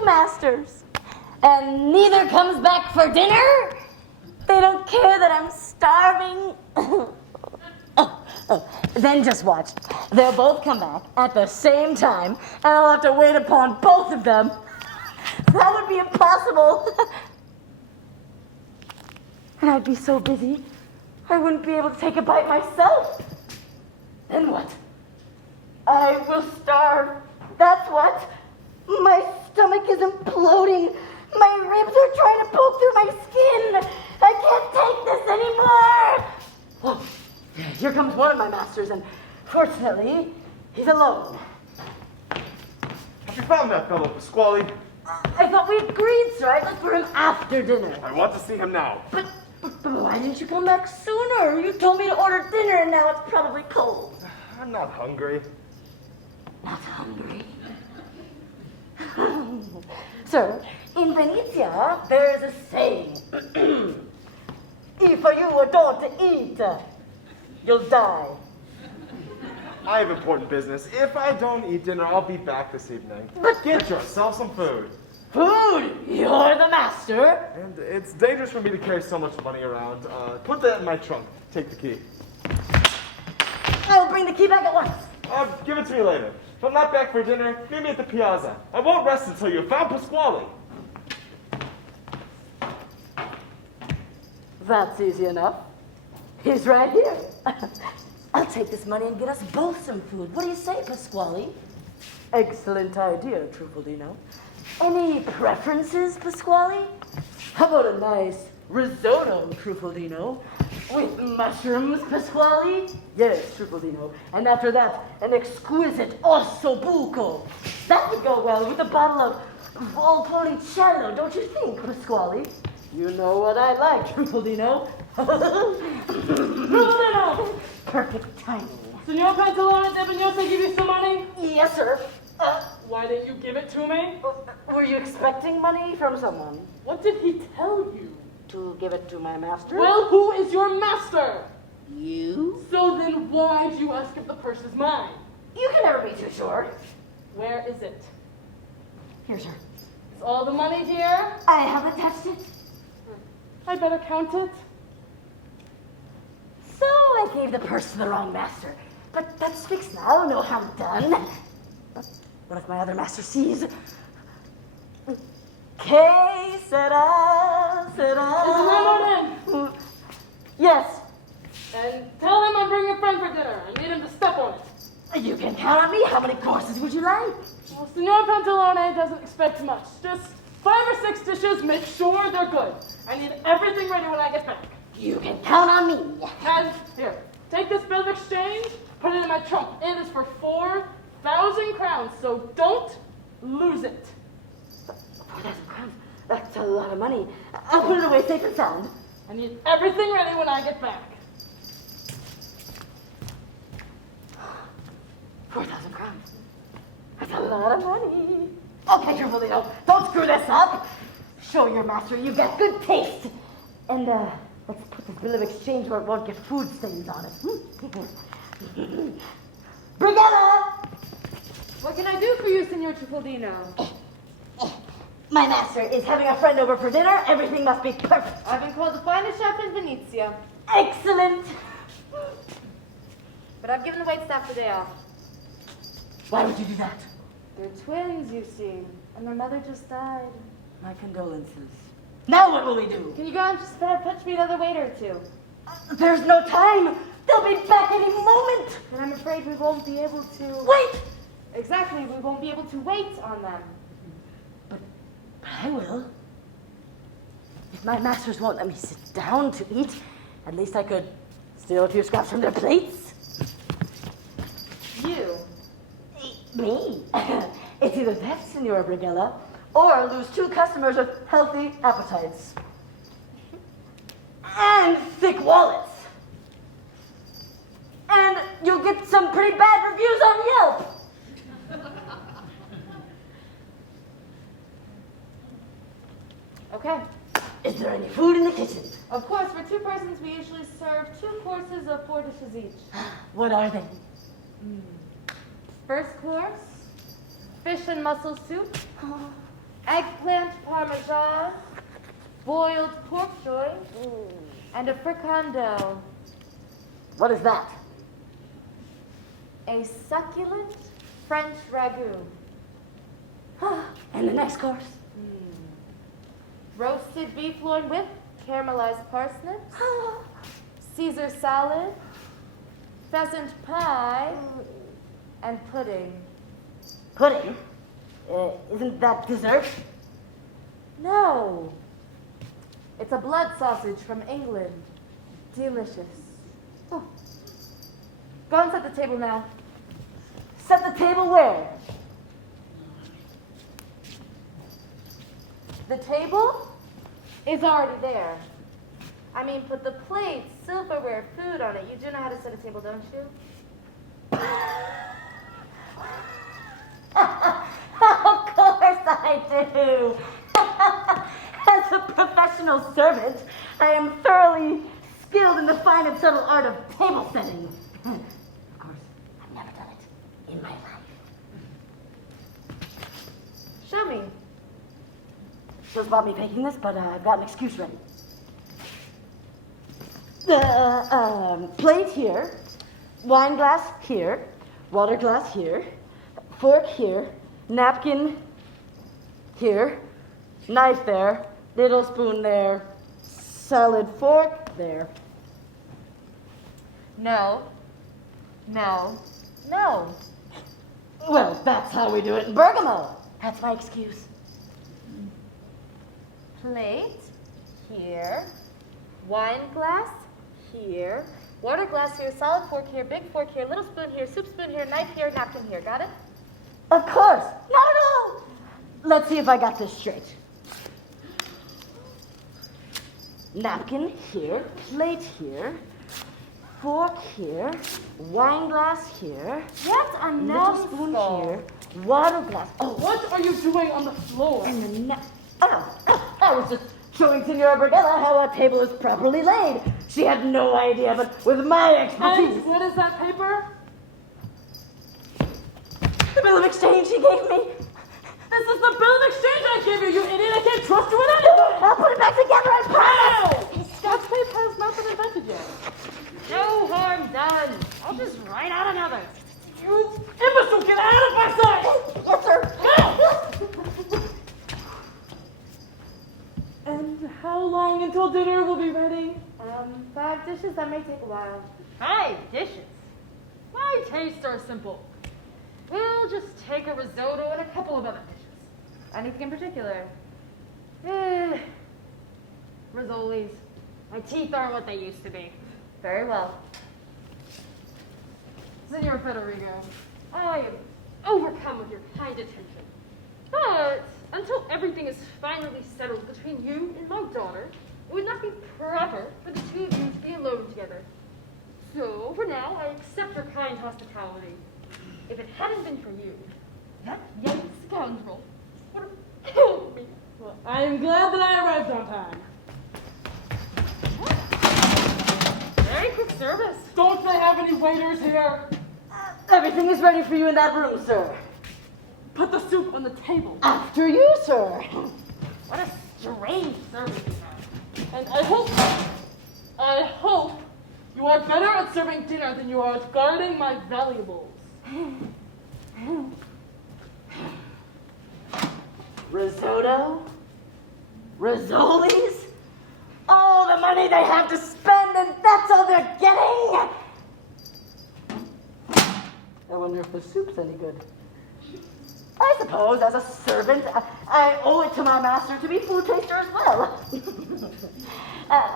Masters, and neither comes back for dinner. They don't care that I'm starving. Then just watch. They'll both come back at the same time, and I'll have to wait upon both of them. That would be impossible. And I'd be so busy, I wouldn't be able to take a bite myself. Then what? I will starve. That's what. My stomach is imploding. My ribs are trying to poke through my skin. I can't take this anymore. Oh, here comes one of my masters, and fortunately, he's alone. Have you found that fellow, Pasquale? I thought we agreed, sir. I'd look for him after dinner. I want to see him now. But why didn't you come back sooner? You told me to order dinner, and now it's probably cold. I'm not hungry. Not hungry. Sir, in Venetia, there is a saying. If you don't eat, you'll die. I have important business. If I don't eat dinner, I'll be back this evening. But- Get yourself some food. Food? You're the master? And it's dangerous for me to carry so much money around. Put that in my trunk. Take the key. I'll bring the key back at once. Give it to me later. If I'm not back for dinner, meet me at the piazza. I won't rest until you've found Pasquale. That's easy enough. He's right here. I'll take this money and get us both some food. What do you say, Pasquale? Excellent idea, Truffaldino. Any preferences, Pasquale? How about a nice risotto, Truffaldino? With mushrooms, Pasquale? Yes, Truffaldino. And after that, an exquisite osso buco. That would go well with a bottle of Valpolicella, don't you think, Pasquale? You know what I like, Truffaldino. Truffaldino! Perfect timing. Signor Pantalone, did Vignosa give you some money? Yes, sir. Why didn't you give it to me? Were you expecting money from someone? What did he tell you? To give it to my master? Well, who is your master? You? So then why do you ask if the purse is mine? You can never be too sure. Where is it? Here, sir. Is all the money here? I have attached it. I better count it. So I gave the purse to the wrong master. But that's fixed now, no harm done. But what if my other master sees? Que sera, sera. Is Ramon Yes. in? And tell him I'm bringing a friend for dinner. I need him to step on it. You can count on me. How many courses would you like? Well, Signor Pantalone doesn't expect much. Just 5 or 6 dishes, make sure they're good. I need everything ready when I get back. You can count on me. And here, take this bill of exchange, put it in my trunk. It is for 4,000 crowns, so don't lose it. 4,000 crowns. That's a lot of money. I'll put it away safe and sound. I need everything ready when I get back. 4,000 crowns. That's a lot of money. Okay, Truffaldino, don't screw this up. Show your master you've got good taste. And, let's put this bill of exchange where it won't get food stains on it. Brigetta! What can I do for you, Signor Truffaldino? My master is having a friend over for dinner. Everything must be perfect. I've been called the finest chef in Venezia, Excellent. but I've given the waitstaff the day off. Why would you do that? They're twins, you see, and their mother just died. My condolences. Now what will we do? Can you go and just fetch me another waiter or two? There's no time. They'll be back any moment. And I'm afraid we won't be able to... Wait. Exactly, we won't be able to wait on them. But I will. If my masters won't let me sit down to eat, at least I could steal a few scraps from their plates. You? Me? It's either that, Signora Brigella, or lose 2 customers with healthy appetites. And thick wallets. And you'll get some pretty bad reviews on Yelp. Okay. Is there any food in the kitchen? Of course, for 2 persons, we usually serve 2 courses of 4 dishes each. What are they? First course, fish and mussel soup, eggplant parmesan, boiled pork joint, and a fricandeau. What is that? A succulent French ragout. And the next course? Roasted beef loin with caramelized parsnips, Caesar salad, pheasant pie, and pudding. Pudding? Isn't that dessert? No. It's a blood sausage from England. Delicious. Oh. Go and set the table now. Set the table where? The table is already there. I mean, put the plates, silverware, food on it. You do know how to set a table, don't you? Of course I do. As a professional servant, I am thoroughly skilled in the fine and subtle art of table setting. Of course, I've never done it in my life. Show me. Just about me faking this, but I've got an excuse ready. Plate here, wine glass here, water glass here, fork here, napkin here, knife there, little spoon there, salad fork there. No. No. No. Well, that's how we do it in Bergamo. That's my excuse. Plate here. Wine glass here. Water glass here. Salad fork here. Big fork here. Little spoon here. Soup spoon here. Knife here. Napkin here. Got it? Of course, not at all. Let's see if I got this straight. Napkin here, plate here, fork here, wine glass here, What a little spoon numbskull. here, water glass. Oh, What are you doing on the floor? and the I was just showing Senora Berdella how a table is properly laid. She had no idea, but with my expertise. And what is that paper? The bill of exchange she gave me. This is the bill of exchange I gave you, you idiot! I can't trust you with anything! I'll put it back together, I promise. Scotch tape has not been invented yet. No harm done. I'll just write out another. You imbecile, get out of my sight! Yes, sir. And how long until dinner will be ready? 5 dishes. That may take a while. 5 dishes. My tastes are simple. We'll just take a risotto and a couple of other dishes. Anything in particular? Rissolis. My teeth aren't what they used to be. Very well. Senor Federico, I am overcome with your kind attention. But until everything is finally settled between you and my daughter, it would not be proper for the two of you to be alone together. So, for now, I accept your kind hospitality. If it hadn't been for you, that young scoundrel would have killed me. Well, I am glad that I arrived on time. Very quick service. Don't they have any waiters here? Everything is ready for you in that room, sir. Put the soup on the table. After you, sir. What a strange service you have. And I hope you are better at serving dinner than you are at guarding my valuables. Risotto? Rissolis? All the money they have to spend, and that's all they're getting? I wonder if the soup's any good. I suppose, as a servant, I owe it to my master to be food taster as well.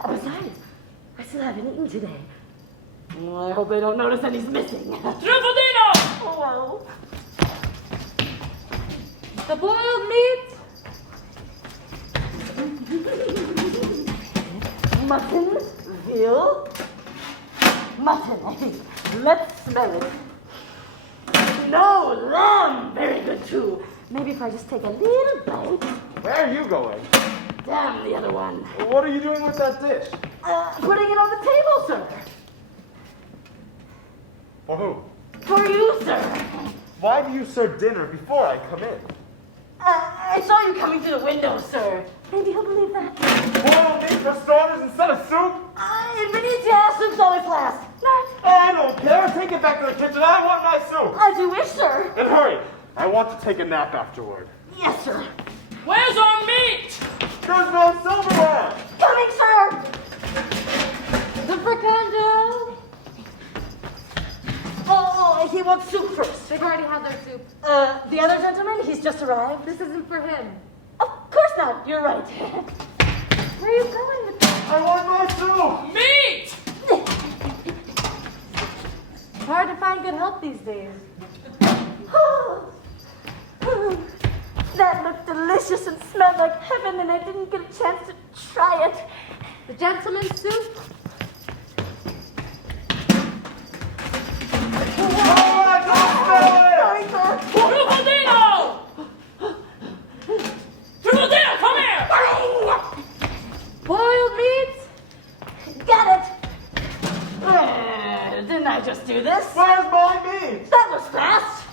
Besides, I still haven't eaten today. I hope they don't notice that he's missing. Truffaldino! Oh, The boiled meat. mutton, veal, mutton, I think. Let's smell it. No, lamb, very good too. Maybe if I just take a little bite. Where are you going? Damn the other one. What are you doing with that dish? Putting it on the table, sir. For who? For you, sir. Why do you serve dinner before I come in? I saw you coming through the window, sir. Maybe he'll believe that. Boiled meat for starters instead of soup? Venezia, soup's always last. I don't care. Take it back to the kitchen. I want my soup. As you wish, sir. And hurry. I want to take a nap afterward. Yes, sir. Where's our meat? There's no silverware. Coming, sir. The fricando. Oh, he wants soup first. They've already had their soup. The other gentleman, he's just arrived. This isn't for him. Of course not. You're right. Where are you going with this? I want my soup. Meat! It's hard to find good help these days. That looked delicious and smelled like heaven, and I didn't get a chance to try it. The gentleman's soup. Oh, I don't smell it. Sorry, sir. Truffaldino! Stand by me! That was fast!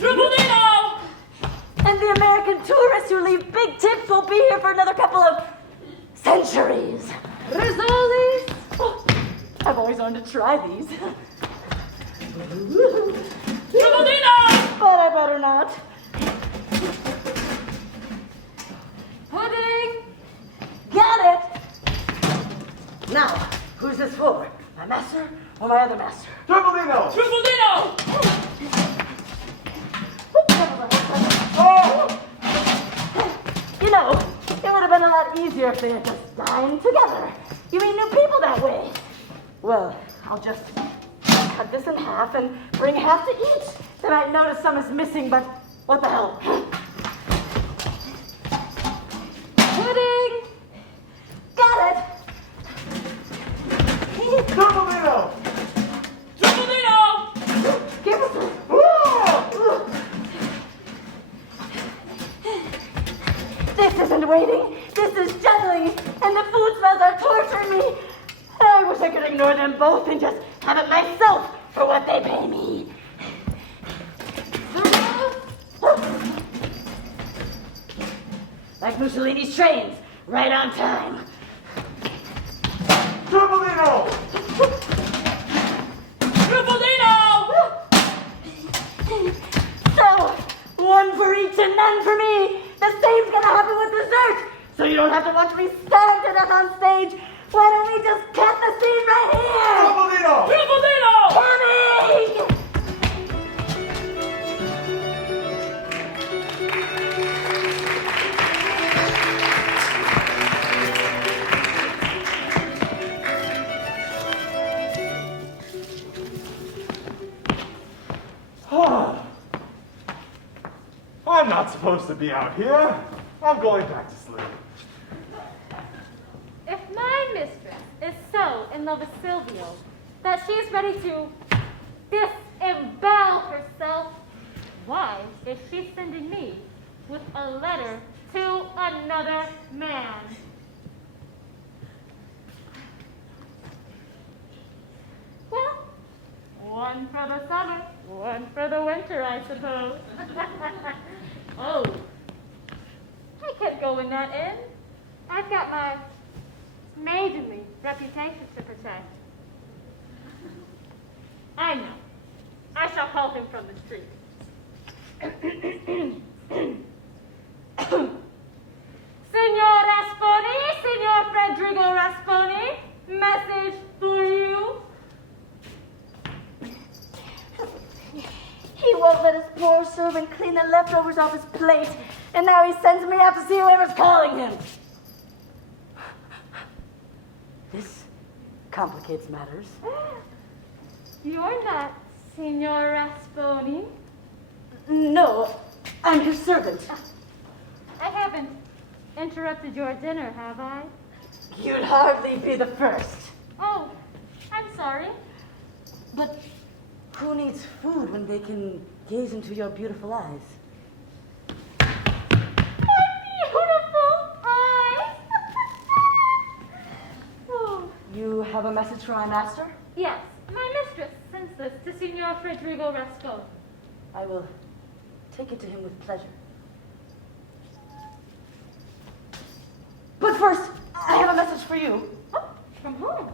Tripolino! And the American tourists who leave big tips will be here for another couple of centuries. Risoles! Oh, I've always wanted to try these. Tripolino! But I better not. Pudding! Got it! Now, who's this for? My master or my other master? Tripolino! Tripolino! Oh! You know, it would have been a lot easier if they had just dined together. You meet new people that way. Well, I'll just cut this in half and bring half to each. They might notice some is missing, but what the hell? Pudding! Got it! Tripolino! Tripolino! Give us a... This isn't waiting. This is juggling, and the food smells are torturing me. I wish I could ignore them both and just have it myself for what they pay me. Like Mussolini's trains, right on time. Tripolino! Tripolino! So, one for each and none for me. The same's gonna happen with dessert. So you don't have to watch me starve to death on stage. Why don't we just cut the scene right here? Tripolino! Tripolino! Coming! I'm not supposed to be out here. I'm going back to sleep. If my mistress is so in love with Silvio that she's ready to disembowel herself, why is she sending me with a letter to another man? Well, one for the summer, one for the winter, I suppose. Oh, I can't go in that inn. I've got my maidenly reputation to protect. I know. I shall call him from the street. Signor Rasponi, Signor Federico Rasponi, message for you. He won't let his poor servant clean the leftovers off his plate, and now he sends me out to see whoever's calling him. This complicates matters. You're not Signor Rasponi. No, I'm his servant. I haven't interrupted your dinner, have I? You'd hardly be the first. Oh, I'm sorry. But who needs food when they can gaze into your beautiful eyes? Beautiful eyes. Oh. You have a message for my master? Yes, my mistress sends this to Signor Federico Rasconi. I will take it to him with pleasure. But first, I have a message for you. Oh, from whom?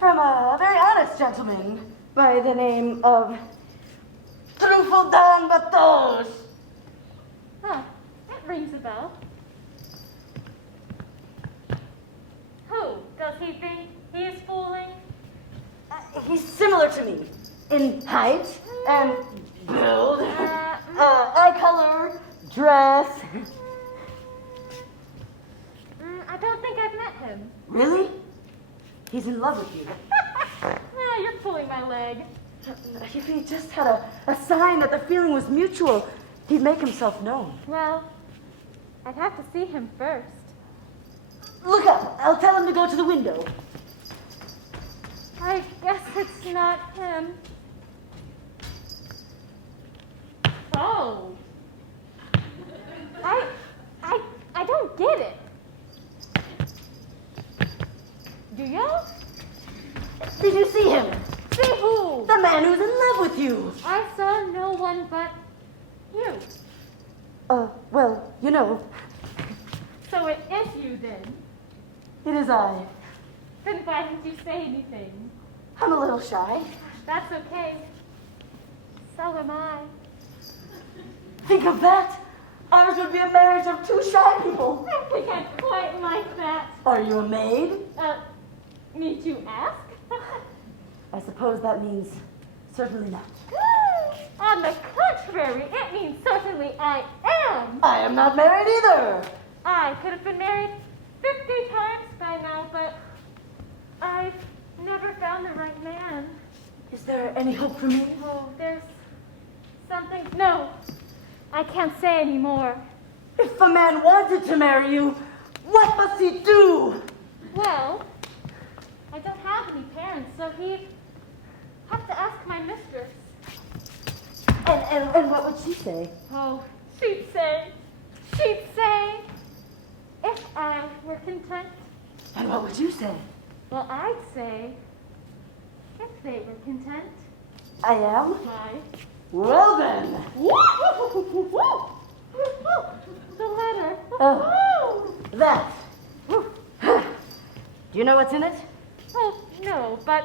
From a very honest gentleman by the name of Truffaut Bateaux. Huh, that rings a bell. Who does he think he is fooling? He's similar to me in height and build, eye color, dress. I don't think I've met him. Really? He's in love with you. You're pulling my leg. If he just had a sign that the feeling was mutual, he'd make himself known. Well, I'd have to see him first. Look up. I'll tell him to go to the window. I guess it's not him. Oh. I don't get it. Do you? Did you see him? See who? The man who's in love with you. I saw no one but you. Well, you know, So it is you then. it is I. Then why didn't you say anything? I'm a little shy. That's okay. So am I. Think of that. Ours would be a marriage of two shy people. I think I'm quite like that. Are you a maid? Need you ask? I suppose that means certainly not. On the contrary, it means certainly I am. I am not married either. I could have been married 50 times by now, but I've never found the right man. Is there any hope for me? Oh, there's something. No, I can't say anymore. If a man wanted to marry you, what must he do? Well, I don't have any parents, so he'd have to ask my mistress. And what would she say? Oh, she'd say, if I were content. And what would you say? Well, I'd say, if they were content. I am? Why? Well then. The letter. That. Do you know what's in it? Oh, no, but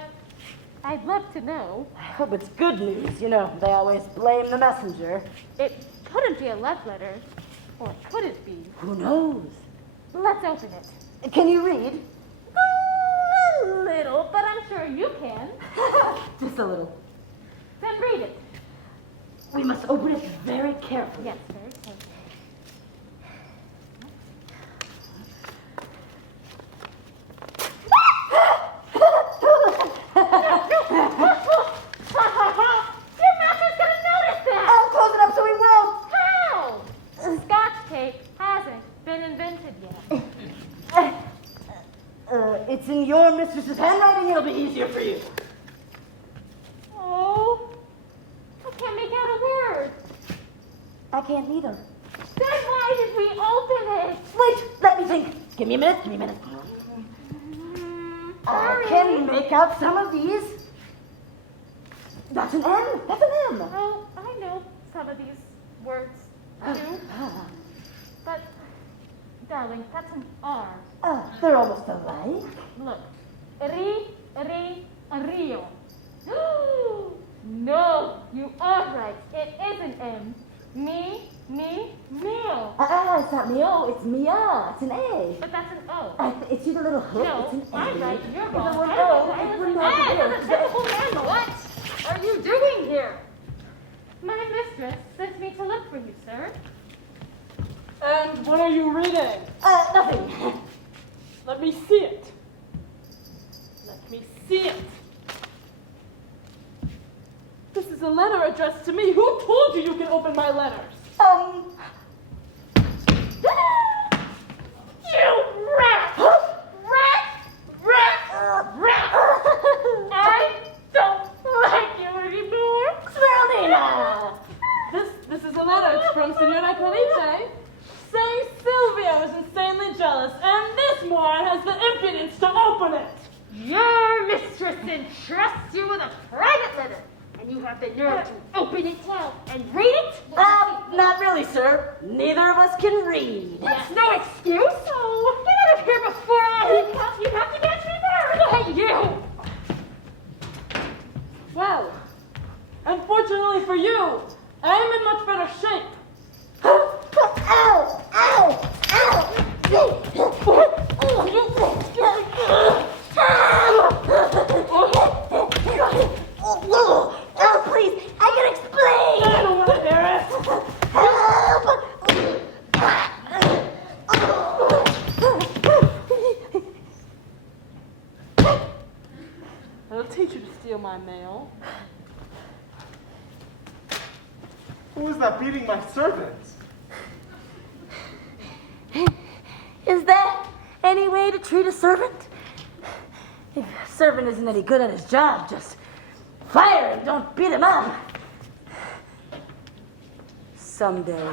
I'd love to know. I hope it's good news. You know, they always blame the messenger. It couldn't be a love letter. Or could it be? Who knows? Let's open it. Can you read? A little, but I'm sure you can. Just a little. Then read it. We must open it very carefully. Yes, very carefully. Your master's gonna notice that! I'll close it up so he won't. How? Scotch tape hasn't been invented yet. It's in your mistress's handwriting. It'll be easier for you. Oh, I can't make out a word. I can't either. Then why did we open it? Wait, let me think. Give me a minute. I Hurry. can make out some of these. That's an M. That's an M. Oh, I know some of these words too. But, darling, that's an R. They're almost alike. Look. Rio. No, you are right. It is an M. Meal. It's not Mio, it's Mia. It's an A. But that's an O. It's either a little hook, No, it's an A. I'm right, you're If wrong. it were I O, was it an wouldn't A. have It's to a be. typical man. What are you doing here? My mistress sent me to look for you, sir. And what are you reading? Nothing. Let me see it. This is a letter addressed to me. Who told you you can open my letters? You rat! I don't like you anymore. Smeraldina! This is a letter from Signora Calice saying Silvio is insanely jealous, and this moron has the impudence to open it. Your mistress entrusts you with a private letter, and you have the nerve to open it now and read it? Not really, sir. Neither of us can read. That's no excuse. Oh, get out of here before you have to get me married. You! Well, unfortunately for you, I am in much better shape. Ow! Oh, please, I can explain! I don't want to hear it. I'll teach you to steal my mail. Who is that beating my servants? Is that any way to treat a servant? If a servant isn't any good at his job, just fire him, don't beat him up. Someday,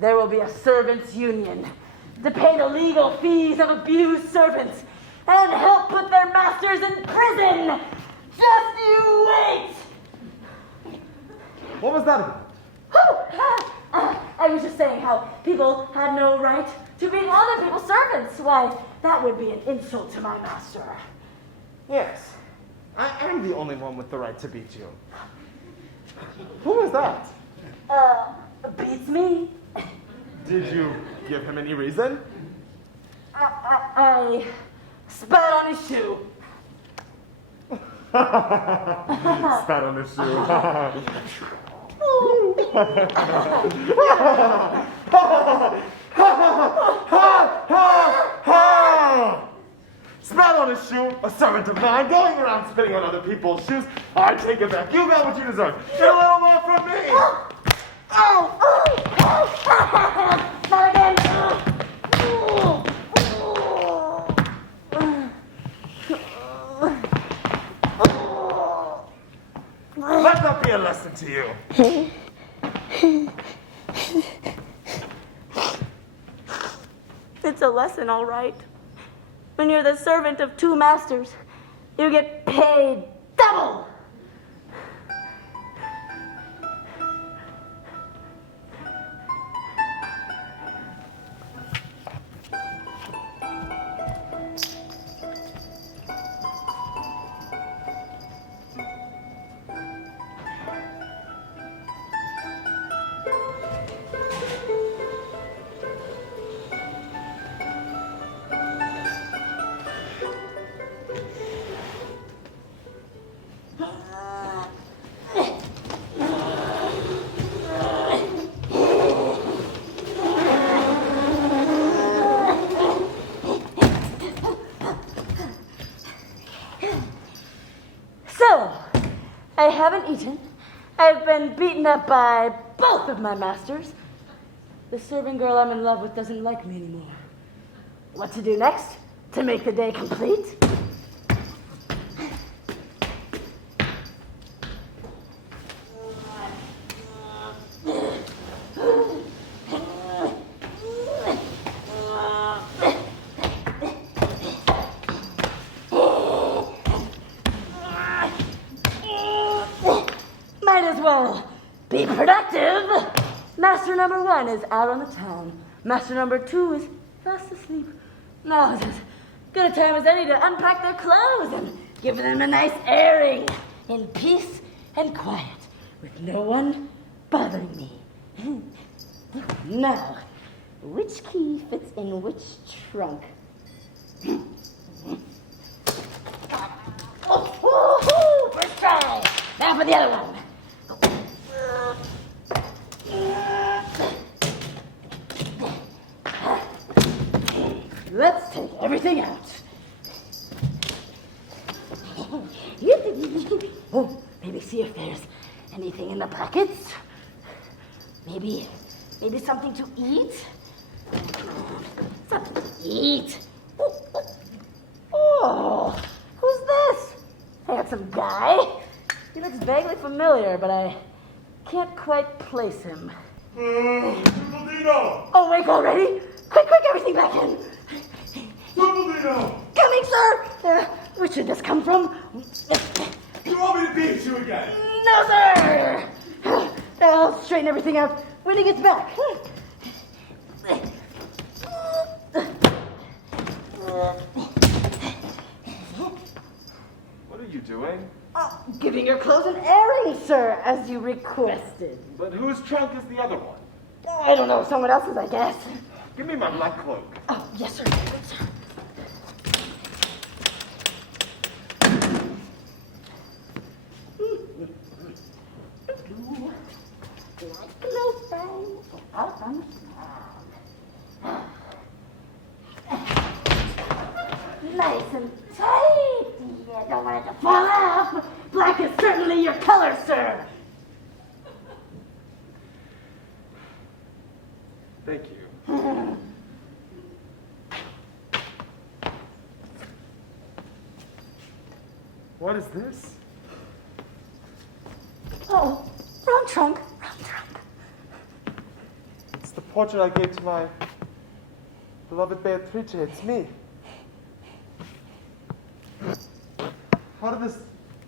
there will be a servants' union to pay the legal fees of abused servants and help put their masters in prison. Just you What was that about? I was just saying how people had no right to being other people's servants. Why, that would be an insult to my master. Yes, I am the only one with the right to beat you. Who was that? Beats me. Did you give him any reason? I spat on his shoe. Spat on his shoe. Spat on his shoe, a servant of mine, going around spitting on other people's shoes. I take it back. You got what you deserve. Get a little more from me. Not again. Let that be a lesson to you. It's a lesson, all right. When you're the servant of two masters, you get paid double. So, I haven't eaten. I've been beaten up by both of my masters. The servant girl I'm in love with doesn't like me anymore. What to do next to make the day complete? Might as well be productive. Master number 1 is out on the town. Master number 2 is fast asleep. Now is as good a time as any to unpack their clothes and give them a nice airing in peace and quiet, with no one bothering me. Now, which key fits in which trunk? Oh, first try. Now for the other one. Let's take everything out. Oh, maybe see if there's anything in the pockets. Maybe something to eat. Something to eat. Oh, who's this? Handsome guy. He looks vaguely familiar, but I can't quite place him. Dumbledino! Awake already? Quick, everything back in. Dumbledino! Coming, sir. Where should this come from? You want me to beat you again? No, sir. I'll straighten everything out when he gets back. What are you doing? Giving your clothes an airing, sir, as you requested. But whose trunk is the other one? I don't know, someone else's, I guess. Give me my black cloak. Oh, yes, sir. Yes, sir. Nice and tight. Yeah, don't want it to fall off. Black is certainly your color, sir. Thank you. What is this? Oh, wrong trunk. It's the portrait I gave to my beloved Beatrice. It's me. How did this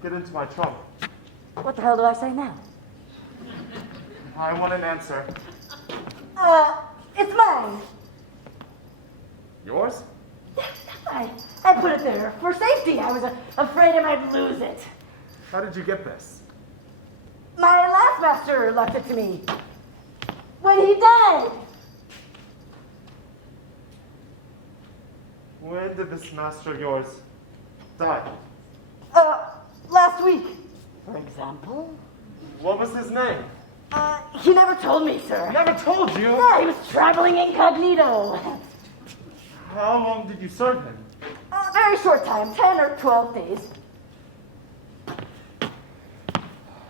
get into my trunk? What the hell do I say now? I want an answer. It's mine. Yours? I put it there for safety. I was afraid I might lose it. How did you get this? My last master left it to me when he died. When did this master of yours die? Last week, for example. What was his name? He never told me, sir. Never told you. Yeah, he was traveling incognito. How long did you serve him? A very short time, 10 or 12 days.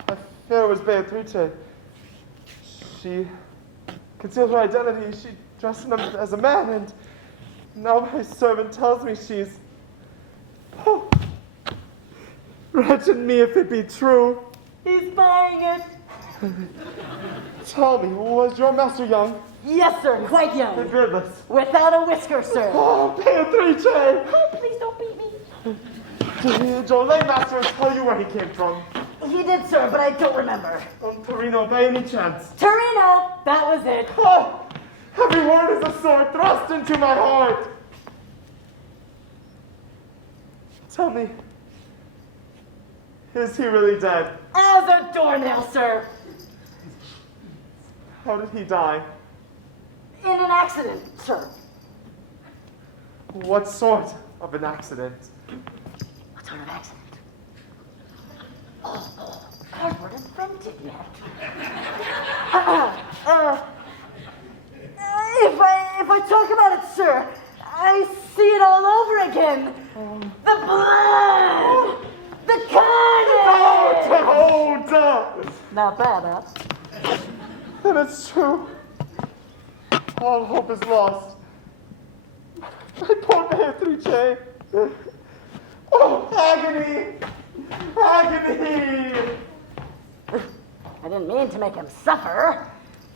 I fear it was Beatrice. She concealed her identity. She dressed him as a man, and now my servant tells me she's... Oh, wretched me if it be true. He's buying it. Tell me, was your master young? Yes, sir, quite And young. beardless? Without a whisker, sir. Oh, Beatrice! Oh, please don't beat me. Did your late master tell you where he came from? He did, sir, but I don't remember. From Torino, by any chance? Torino, that was it. Oh, every word is a sword thrust into my heart. Tell me, is he really dead? As a doornail, sir. How did he die? In an accident, sir. What sort of an accident? What sort of accident? Oh, cardboard invented yet. If I talk about it, sir, I see it all over again. The blood! The carnage! Hold! Not bad, huh? Then it's true. All hope is lost. My poor Beatrice. Oh, agony! Agony! I didn't mean to make him suffer.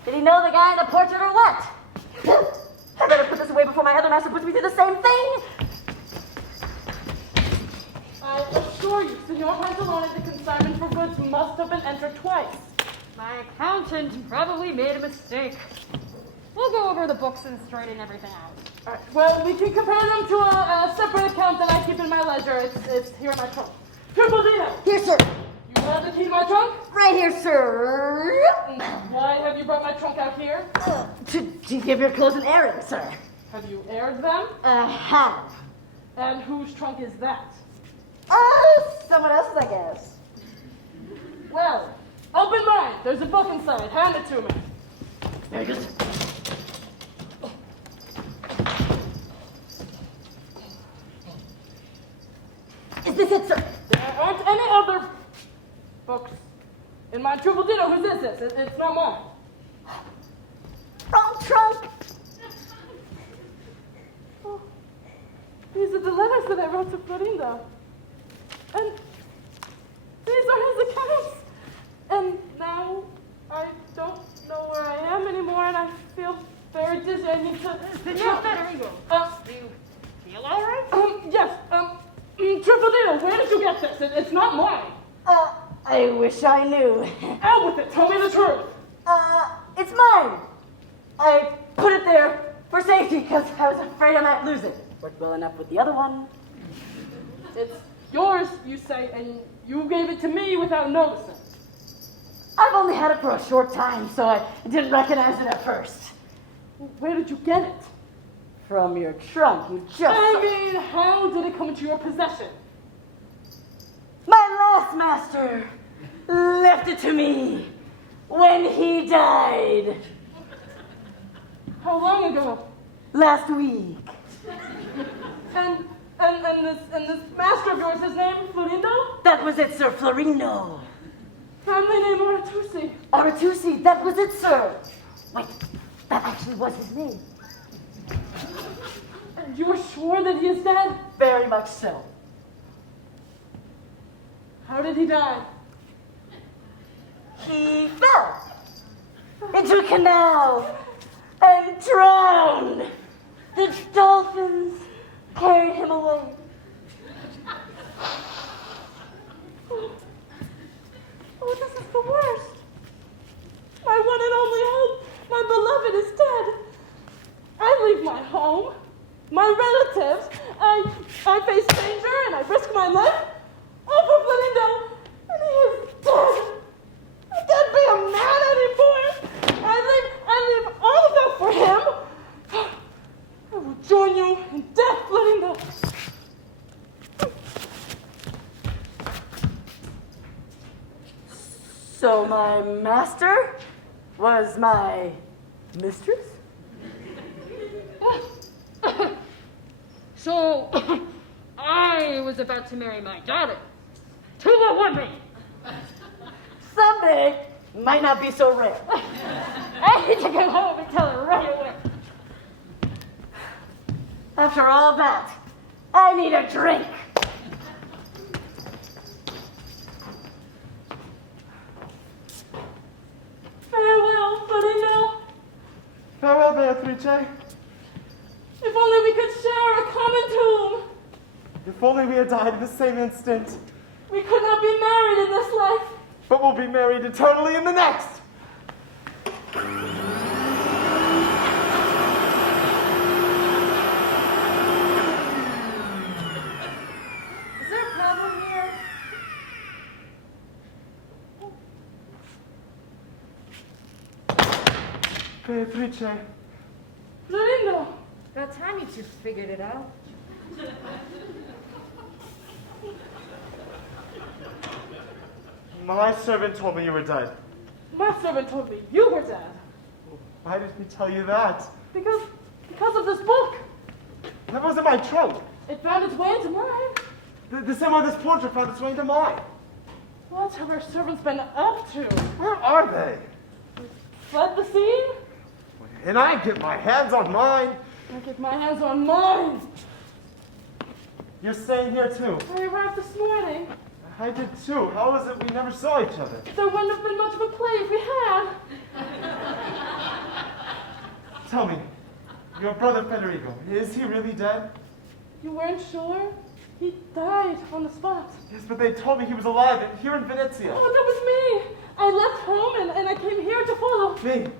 Did he know the guy in the portrait or what? I better put this away before my other master puts me through the same thing. I assure you, Signor Pantalone, the consignment for goods must have been entered twice. My accountant probably made a mistake. We'll go over the books and straighten everything out. All right, well, we can compare them to a separate account that I keep in my ledger. It's here in my trunk. Tripoldino, Here, sir. you have the key to my trunk? Right here, sir. Why have you brought my trunk out here? To give your clothes an airing, sir. Have you aired them? Have. And whose trunk is that? Someone else's, I guess. Well, open mine. There's a book inside. Hand it to me. Very good, sir. Is this it, sir? There aren't any other books in my Tripoldino. Whose is this? It's not mine. Wrong trunk. Oh, these are the letters that I wrote to Florinda. And these are his accounts. And now I don't know where I am anymore, and I feel very dizzy. I need to... Senor Federico, do you feel all right? Yes, Tripoldino, where did you get this? It's not mine. I wish I knew. Out with it. Tell me the truth. It's mine. I put it there for safety because I was afraid I might lose it. Worked well enough with the other one. It's yours, you say, and you gave it to me without noticing. I've only had it for a short time, so I didn't recognize it at first. Where did you get it? From your trunk, you just... I mean, how did it come into your possession? My last master left it to me when he died How long ago? last week. And this master of yours, his name, Florindo? That was it, Sir Florino. Family name Oratusi. Artusi, that was it, sir. Wait, that actually was his name. And you are sure that he is dead? Very much so. How did he die? He fell into a canal and drowned. The dolphins carried him away. Oh, this is the worst. My one So my master was my mistress? So, I was about to marry my daughter to a woman. Someday, might not be so rare. I need to go home and tell her right away. After all that, I need a drink. Farewell, Florino. Farewell, Beatrice. If only we could share a common tomb. If only we had died in the same instant. We could not be married in this life. But we'll be married eternally in the next. Is there a problem here? Beatrice. Florino. About time you two figured it out. My servant told me you were dead. My servant told me you were dead. Why did he tell you that? Because of this book. That wasn't my trunk. It found its way into mine. The same way this portrait found its way into mine. What have our servants been up to? Where are they? Fled the scene? And I get my hands on mine. I get my hands on mine. You're staying here too. I arrived this morning. I did too. How is it we never saw each other? There wouldn't have been much of a play if we had. Tell me, your brother Federico, is he really dead? You weren't sure? He died on the spot. Yes, but they told me he was alive and here in Venezia. Oh, that was me. I left home and I came here to follow. Me?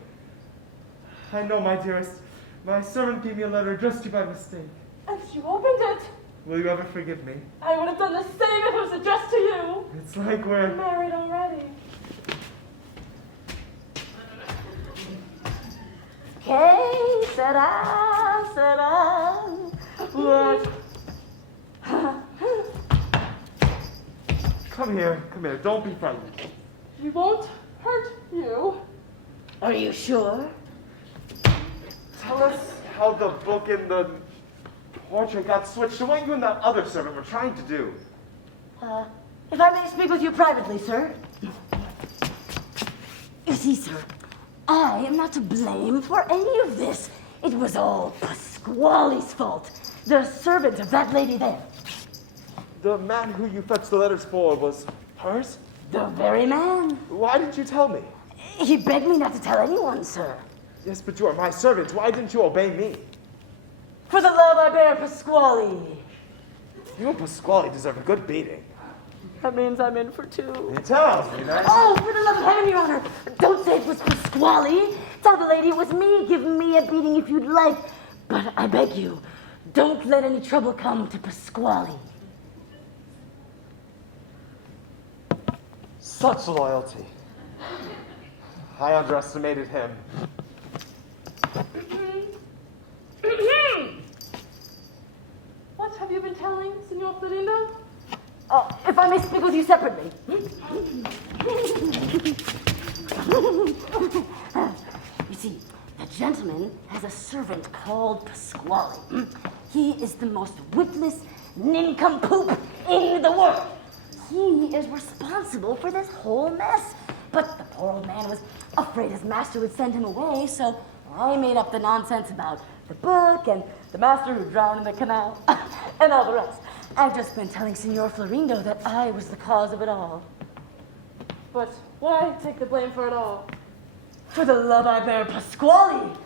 I know, my dearest. My servant gave me a letter addressed to you by mistake. And you opened it. Will you ever forgive me? I would have done the same if it was addressed to you. It's like we're... Married already. Que será, what? Come here, don't be frightened. He won't hurt you. Are you sure? Tell us how the book and the portrait got switched to what you and that other servant were trying to do. If I may speak with you privately, sir. You see, sir, I am not to blame for any of this. It was all Pasquale's fault, the servant of that lady there. The man who you fetched the letters for was hers? The very man. Why didn't you tell me? He begged me not to tell anyone, sir. Yes, but you are my servant. Why didn't you obey me? For the love I bear Pasquale. You and Pasquale deserve a good beating. That means I'm in for two. It tells me that. Oh, for the love of heaven, Your Honor, don't say it was Pasquale. Tell the lady it was me. Give me a beating if you'd like. But I beg you, don't let any trouble come to Pasquale. Such loyalty. I underestimated him. What have you been telling, Signor Florino? Oh, if I may speak with you separately. You see, the gentleman has a servant called Pasquale. He is the most witless nincompoop in the world. He is responsible for this whole mess. But the poor old man was afraid his master would send him away, so I made up the nonsense about the book and the master who drowned in the canal and all the rest. I've just been telling Signor Florindo that I was the cause of it all. But why take the blame for it all? For the love I bear Pasquale.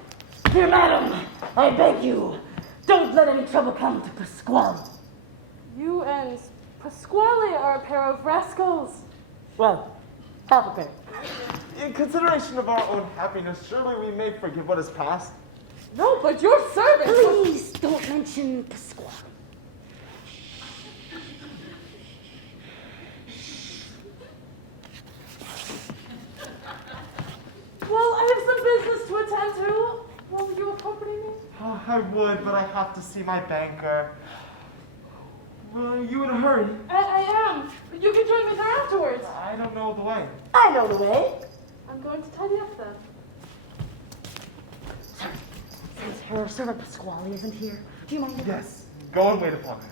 Dear madam, I beg you, don't let any trouble come to Pasquale. You and Pasquale are a pair of rascals. Well, half a pair. In consideration of our own happiness, surely we may forgive what is past. No, but your servant. Please don't mention Pasquale. Well, I have some business to attend to. Will you accompany me? Oh, I would, but I have to see my banker. Well, are you in a hurry? I am. You can join me there afterwards. I don't don't know the way. I know the way. I'm going to tidy up then. Since her servant Pasquale isn't here, do you mind? Yes, go and wait upon her.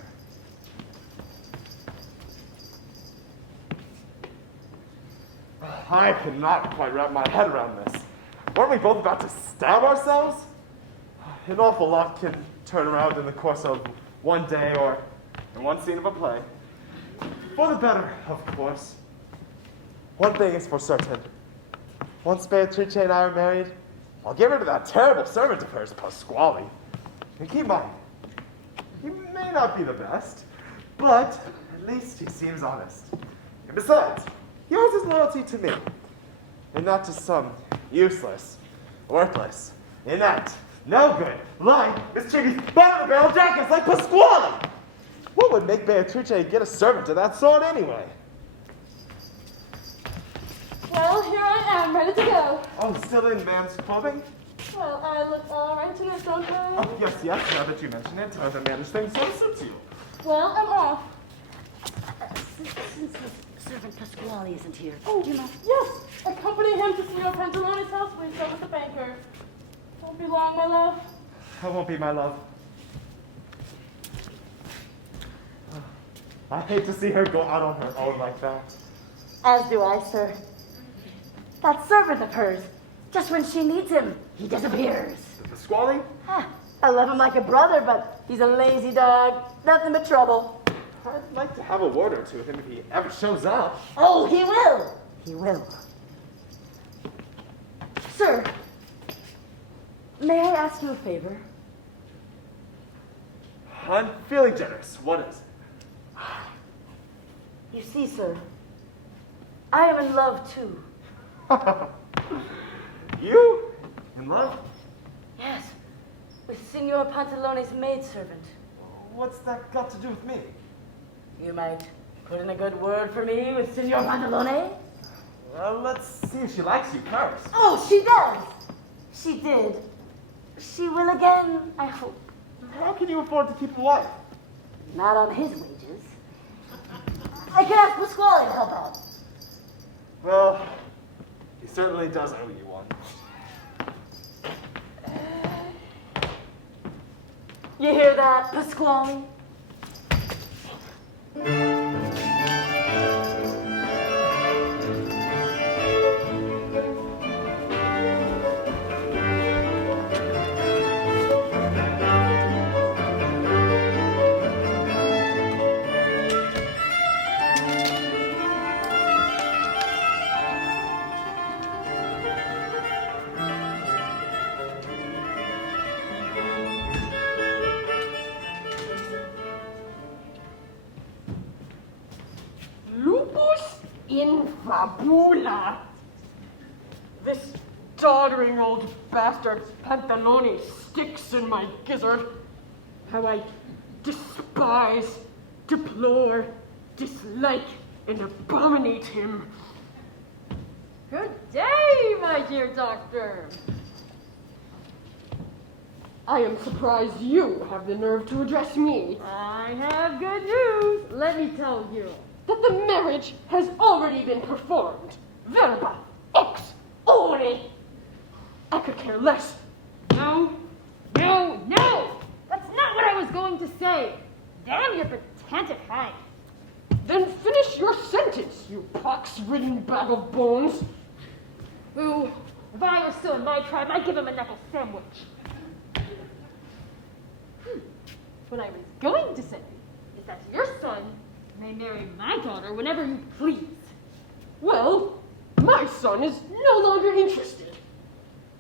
I cannot quite wrap my head around this. Weren't we both about to stab ourselves? An awful lot can turn around in the course of one day or in one scene of a play. For the better, of course. One thing is for certain. Once Beatrice and I are married, I'll get rid of that terrible servant of hers, Pasquale. And keep in mind, he may not be the best, but at least he seems honest. And besides, he owes his loyalty to me, and not to some useless, worthless, inept, no good, lying, mischievous, bottom-of-the-barrel jackass like Pasquale! What would make Beatrice get a servant of that sort anyway? Well, here I am, ready to go. Oh, still in man's clothing? Well, I look all right tonight, don't I? Oh, yes, now that you mention it, the mannish thing so suits you. Well, I'm off. Since his servant Pasquale isn't here, Oh, do you know? yes. Accompany him to Signor Pantalone's house when he's done with the banker. Won't be long, my love. I won't be, my love. I hate to see her go out on her own like that. As do I, sir. That servant of hers, just when she needs him, he disappears. Pasquale? I love him like a brother, but he's a lazy dog. Nothing but trouble. I'd like to have a word or two with him if he ever shows up. Oh, he will. He will. Sir, may I ask you a favor? I'm feeling generous. What is? You see, sir, I am in love too. You? In love? Yes, with Signor Pantalone's maidservant. What's that got to do with me? You might put in a good word for me with Signor Pantalone? Well, let's see if she likes you first. Oh, she does. She did. She will again, I hope. How can you afford to keep a wife? Not on his wages. I can ask Pasquale to help out. Well, he certainly does owe you one. You hear that, Pasquale? Lupus in fabula. This doddering old bastard Pantalone sticks in my gizzard. How I despise, deplore, dislike, and abominate him. Good day, my dear doctor. I am surprised you have the nerve to address me. I have good news. Let me tell you. That the marriage has already been performed. Verba, ex, ore. I could care less. No, no, no! That's not what I was going to say. Damn your pedantic hide. Then finish your sentence, you pox-ridden bag of bones. Ooh, if I were still in my tribe, I'd give him a knuckle sandwich. What I was going to say is that your son may marry my daughter whenever you please. Well, my son is no longer interested.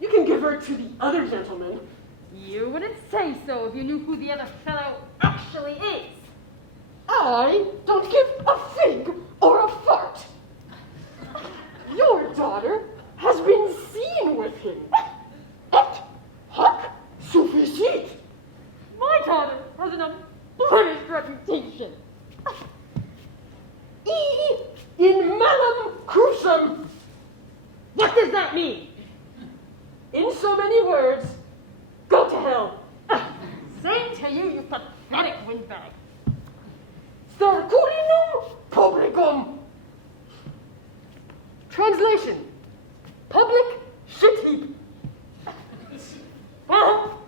You can give her to the other gentleman. You wouldn't say so if you knew who the other fellow actually is. I don't give a fig or a fart. Your daughter has been seen with him. Et hoc sufficit. My daughter has an unblemished reputation. E in malum crucem. What does that mean? In so many words, go to hell. Same to you, you pathetic windbag. Circulinum publicum. Translation. Public shit heap. Well,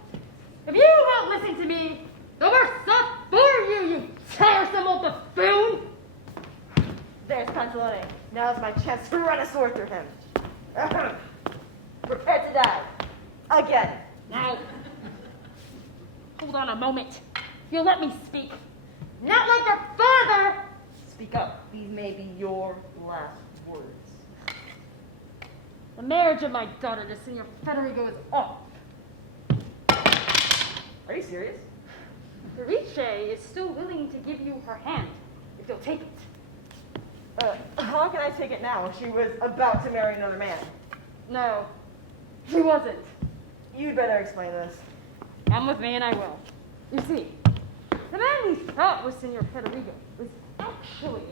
if you won't listen to me, the worse off for you, you tiresome old buffoon! There's Pantalone. Now's my chance to run a sword through him. Prepare to die. Again. Now, hold on a moment. You'll let me speak. Not like your father! Speak up. These may be your last words. The marriage of my daughter to Senor Federico is off. Are you serious? Felice is still willing to give you her hand, if you'll take it. How can I take it now? She was about to marry another man. No, she wasn't. You'd better explain this. Come with me and I will. You see, the man we thought was Senor Federico was actually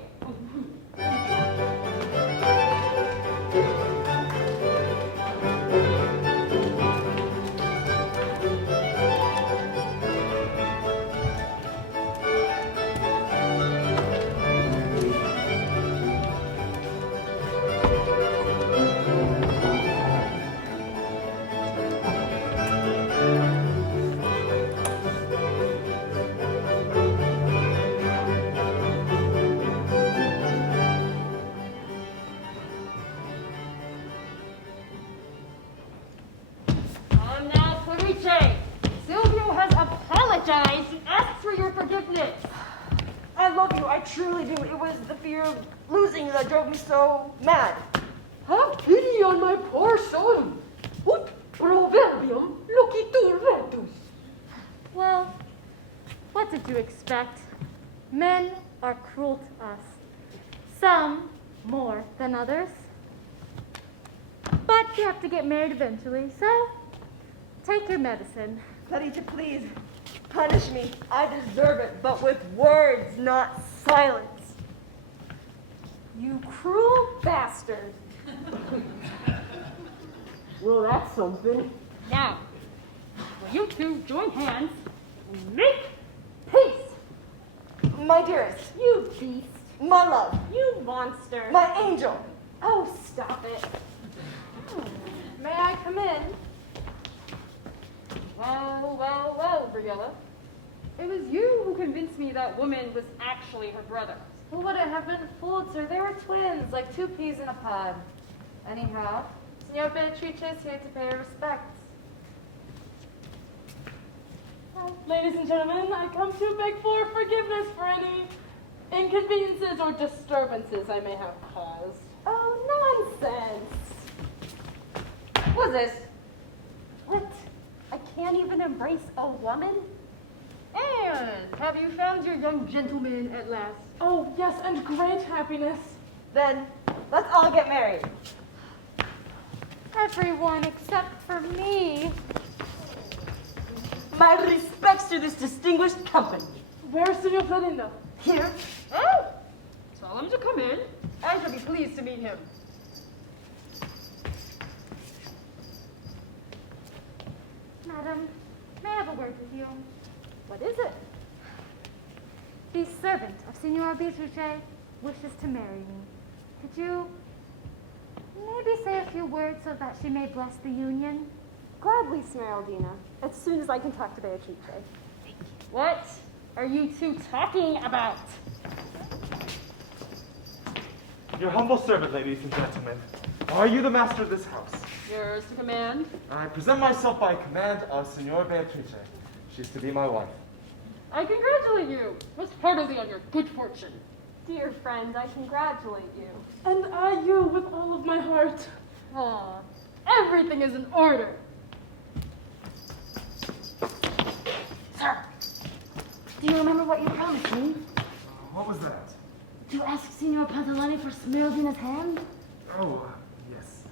Silvio has apologized and asked for your forgiveness. I love you. I truly do. It was the fear of losing you that drove me so mad. Have pity on my poor soul. Ut proverbium loquitur ventus. Well, what did you expect? Men are cruel to us. Some more than others. But you have to get married eventually, so take your medicine. Clarice, please, punish me. I deserve it, but with words, not silence. You cruel bastard. Well, that's something. Now, will you two join hands and make peace? My dearest, You beast. my love, You monster. my angel. Oh, stop it. May I come in? Well, Briella. It was you who convinced me that woman was actually her brother. Who would it have been fooled, sir? They were twins, like two peas in a pod. Anyhow, Senor Beatrice is here to pay her respects. Ladies and gentlemen, I come to beg for forgiveness for any inconveniences or disturbances I may have caused. Oh, nonsense. What's this? What? I can't even embrace a woman? And have you found your young gentleman at last? Oh, yes, and great happiness. Then let's all get married. Everyone except for me. My respects to this distinguished company. Where's Senor Florinda? Here, Oh! Tell him to come in. I shall be pleased to meet him. Madam, may I have a word with you? What is it? The servant of Signora Beatrice wishes to marry me. Could you maybe say a few words so that she may bless the union? Gladly, Smeraldina, as soon as I can talk to Beatrice. What are you two talking about? Your humble servant, ladies and gentlemen. Are you the master of this house? Yours to command. I present myself by command of Senor Beatrice. She's to be my wife. I congratulate you most heartily on your good fortune. Dear friend, I congratulate you. And I you with all of my heart. Aw, everything is in order. Sir, do you remember what you promised me? What was that? To ask Signor Pantalone for Smeraldina's hand? Oh, yes.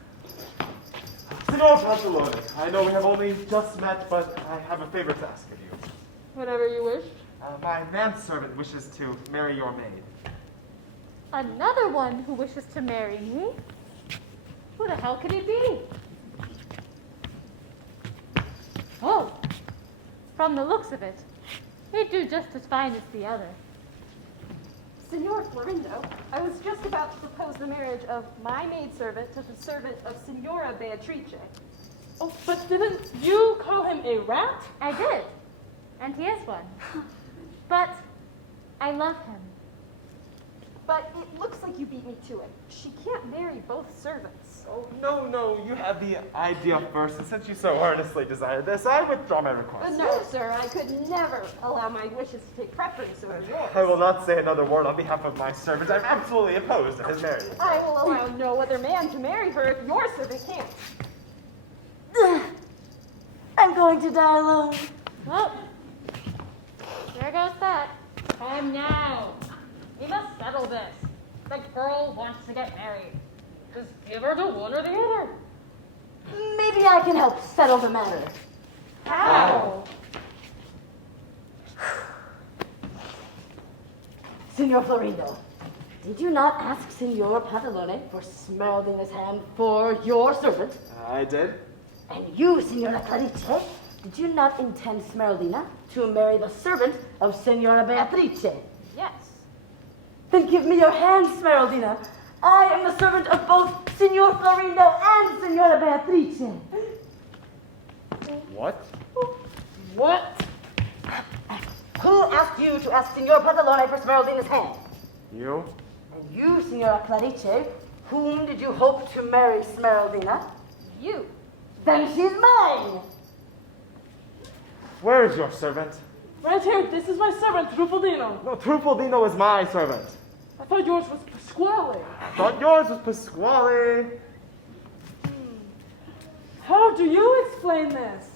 Senor Pantalone, I know we have only just met, but I have a favor to ask of you. Whatever you wish. My manservant wishes to marry your maid. Another one who wishes to marry me? Who the hell could he be? Oh, from the looks of it, he'd do just as fine as the other. Signor Florindo, I was just about to propose the marriage of my maidservant to the servant of Signora Beatrice. Oh, but didn't you call him a rat? I did. And he is one. But I love him. But it looks like you beat me to it. She can't marry both servants. Oh, no, you had the idea first, and since you so earnestly desired this, I withdraw my request. No, sir, I could never allow my wishes to take preference over yours. I will not say another word on behalf of my servant. I'm absolutely opposed to his marriage. I will allow no other man to marry her if your servant can't. I'm going to die alone. Well, there goes that. Come now. We must settle this. The girl wants to get married. Just give her to one or the other. Maybe I can help settle the matter. How? Signor Florindo, did you not ask Signor Pantalone for Smeraldina's hand for your servant? I did. And you, Signora Clarice, did you not intend Smeraldina to marry the servant of Signora Beatrice? Yes. Then give me your hand, Smeraldina. I am the servant of both Signor Florindo and Signora Beatrice. What? What? Who asked you to ask Signor Pantalone for Smeraldina's hand? You? And you, Signora Clarice, whom did you hope to marry Smeraldina? You. Then she's mine. Where is your servant? Right here, this is my servant, Truffaldino. No, Truffaldino is my servant. I thought yours was Pasquale. I thought yours was Pasquale. How do you explain this?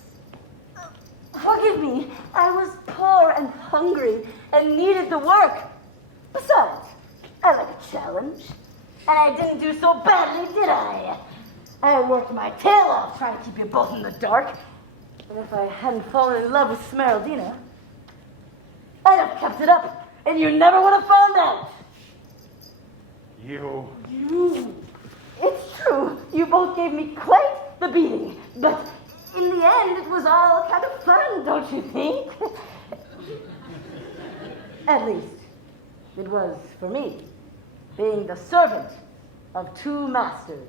Forgive me, I was poor and hungry and needed the work. Besides, I like a challenge. And I didn't do so badly, did I? I worked my tail off trying to keep you both in the dark. And if I hadn't fallen in love with Smeraldina, I'd have kept it up, and you never would have found out. You. It's true, you both gave me quite the beating, but in the end, it was all kind of fun, don't you think? At least, it was for me, being the servant of two masters.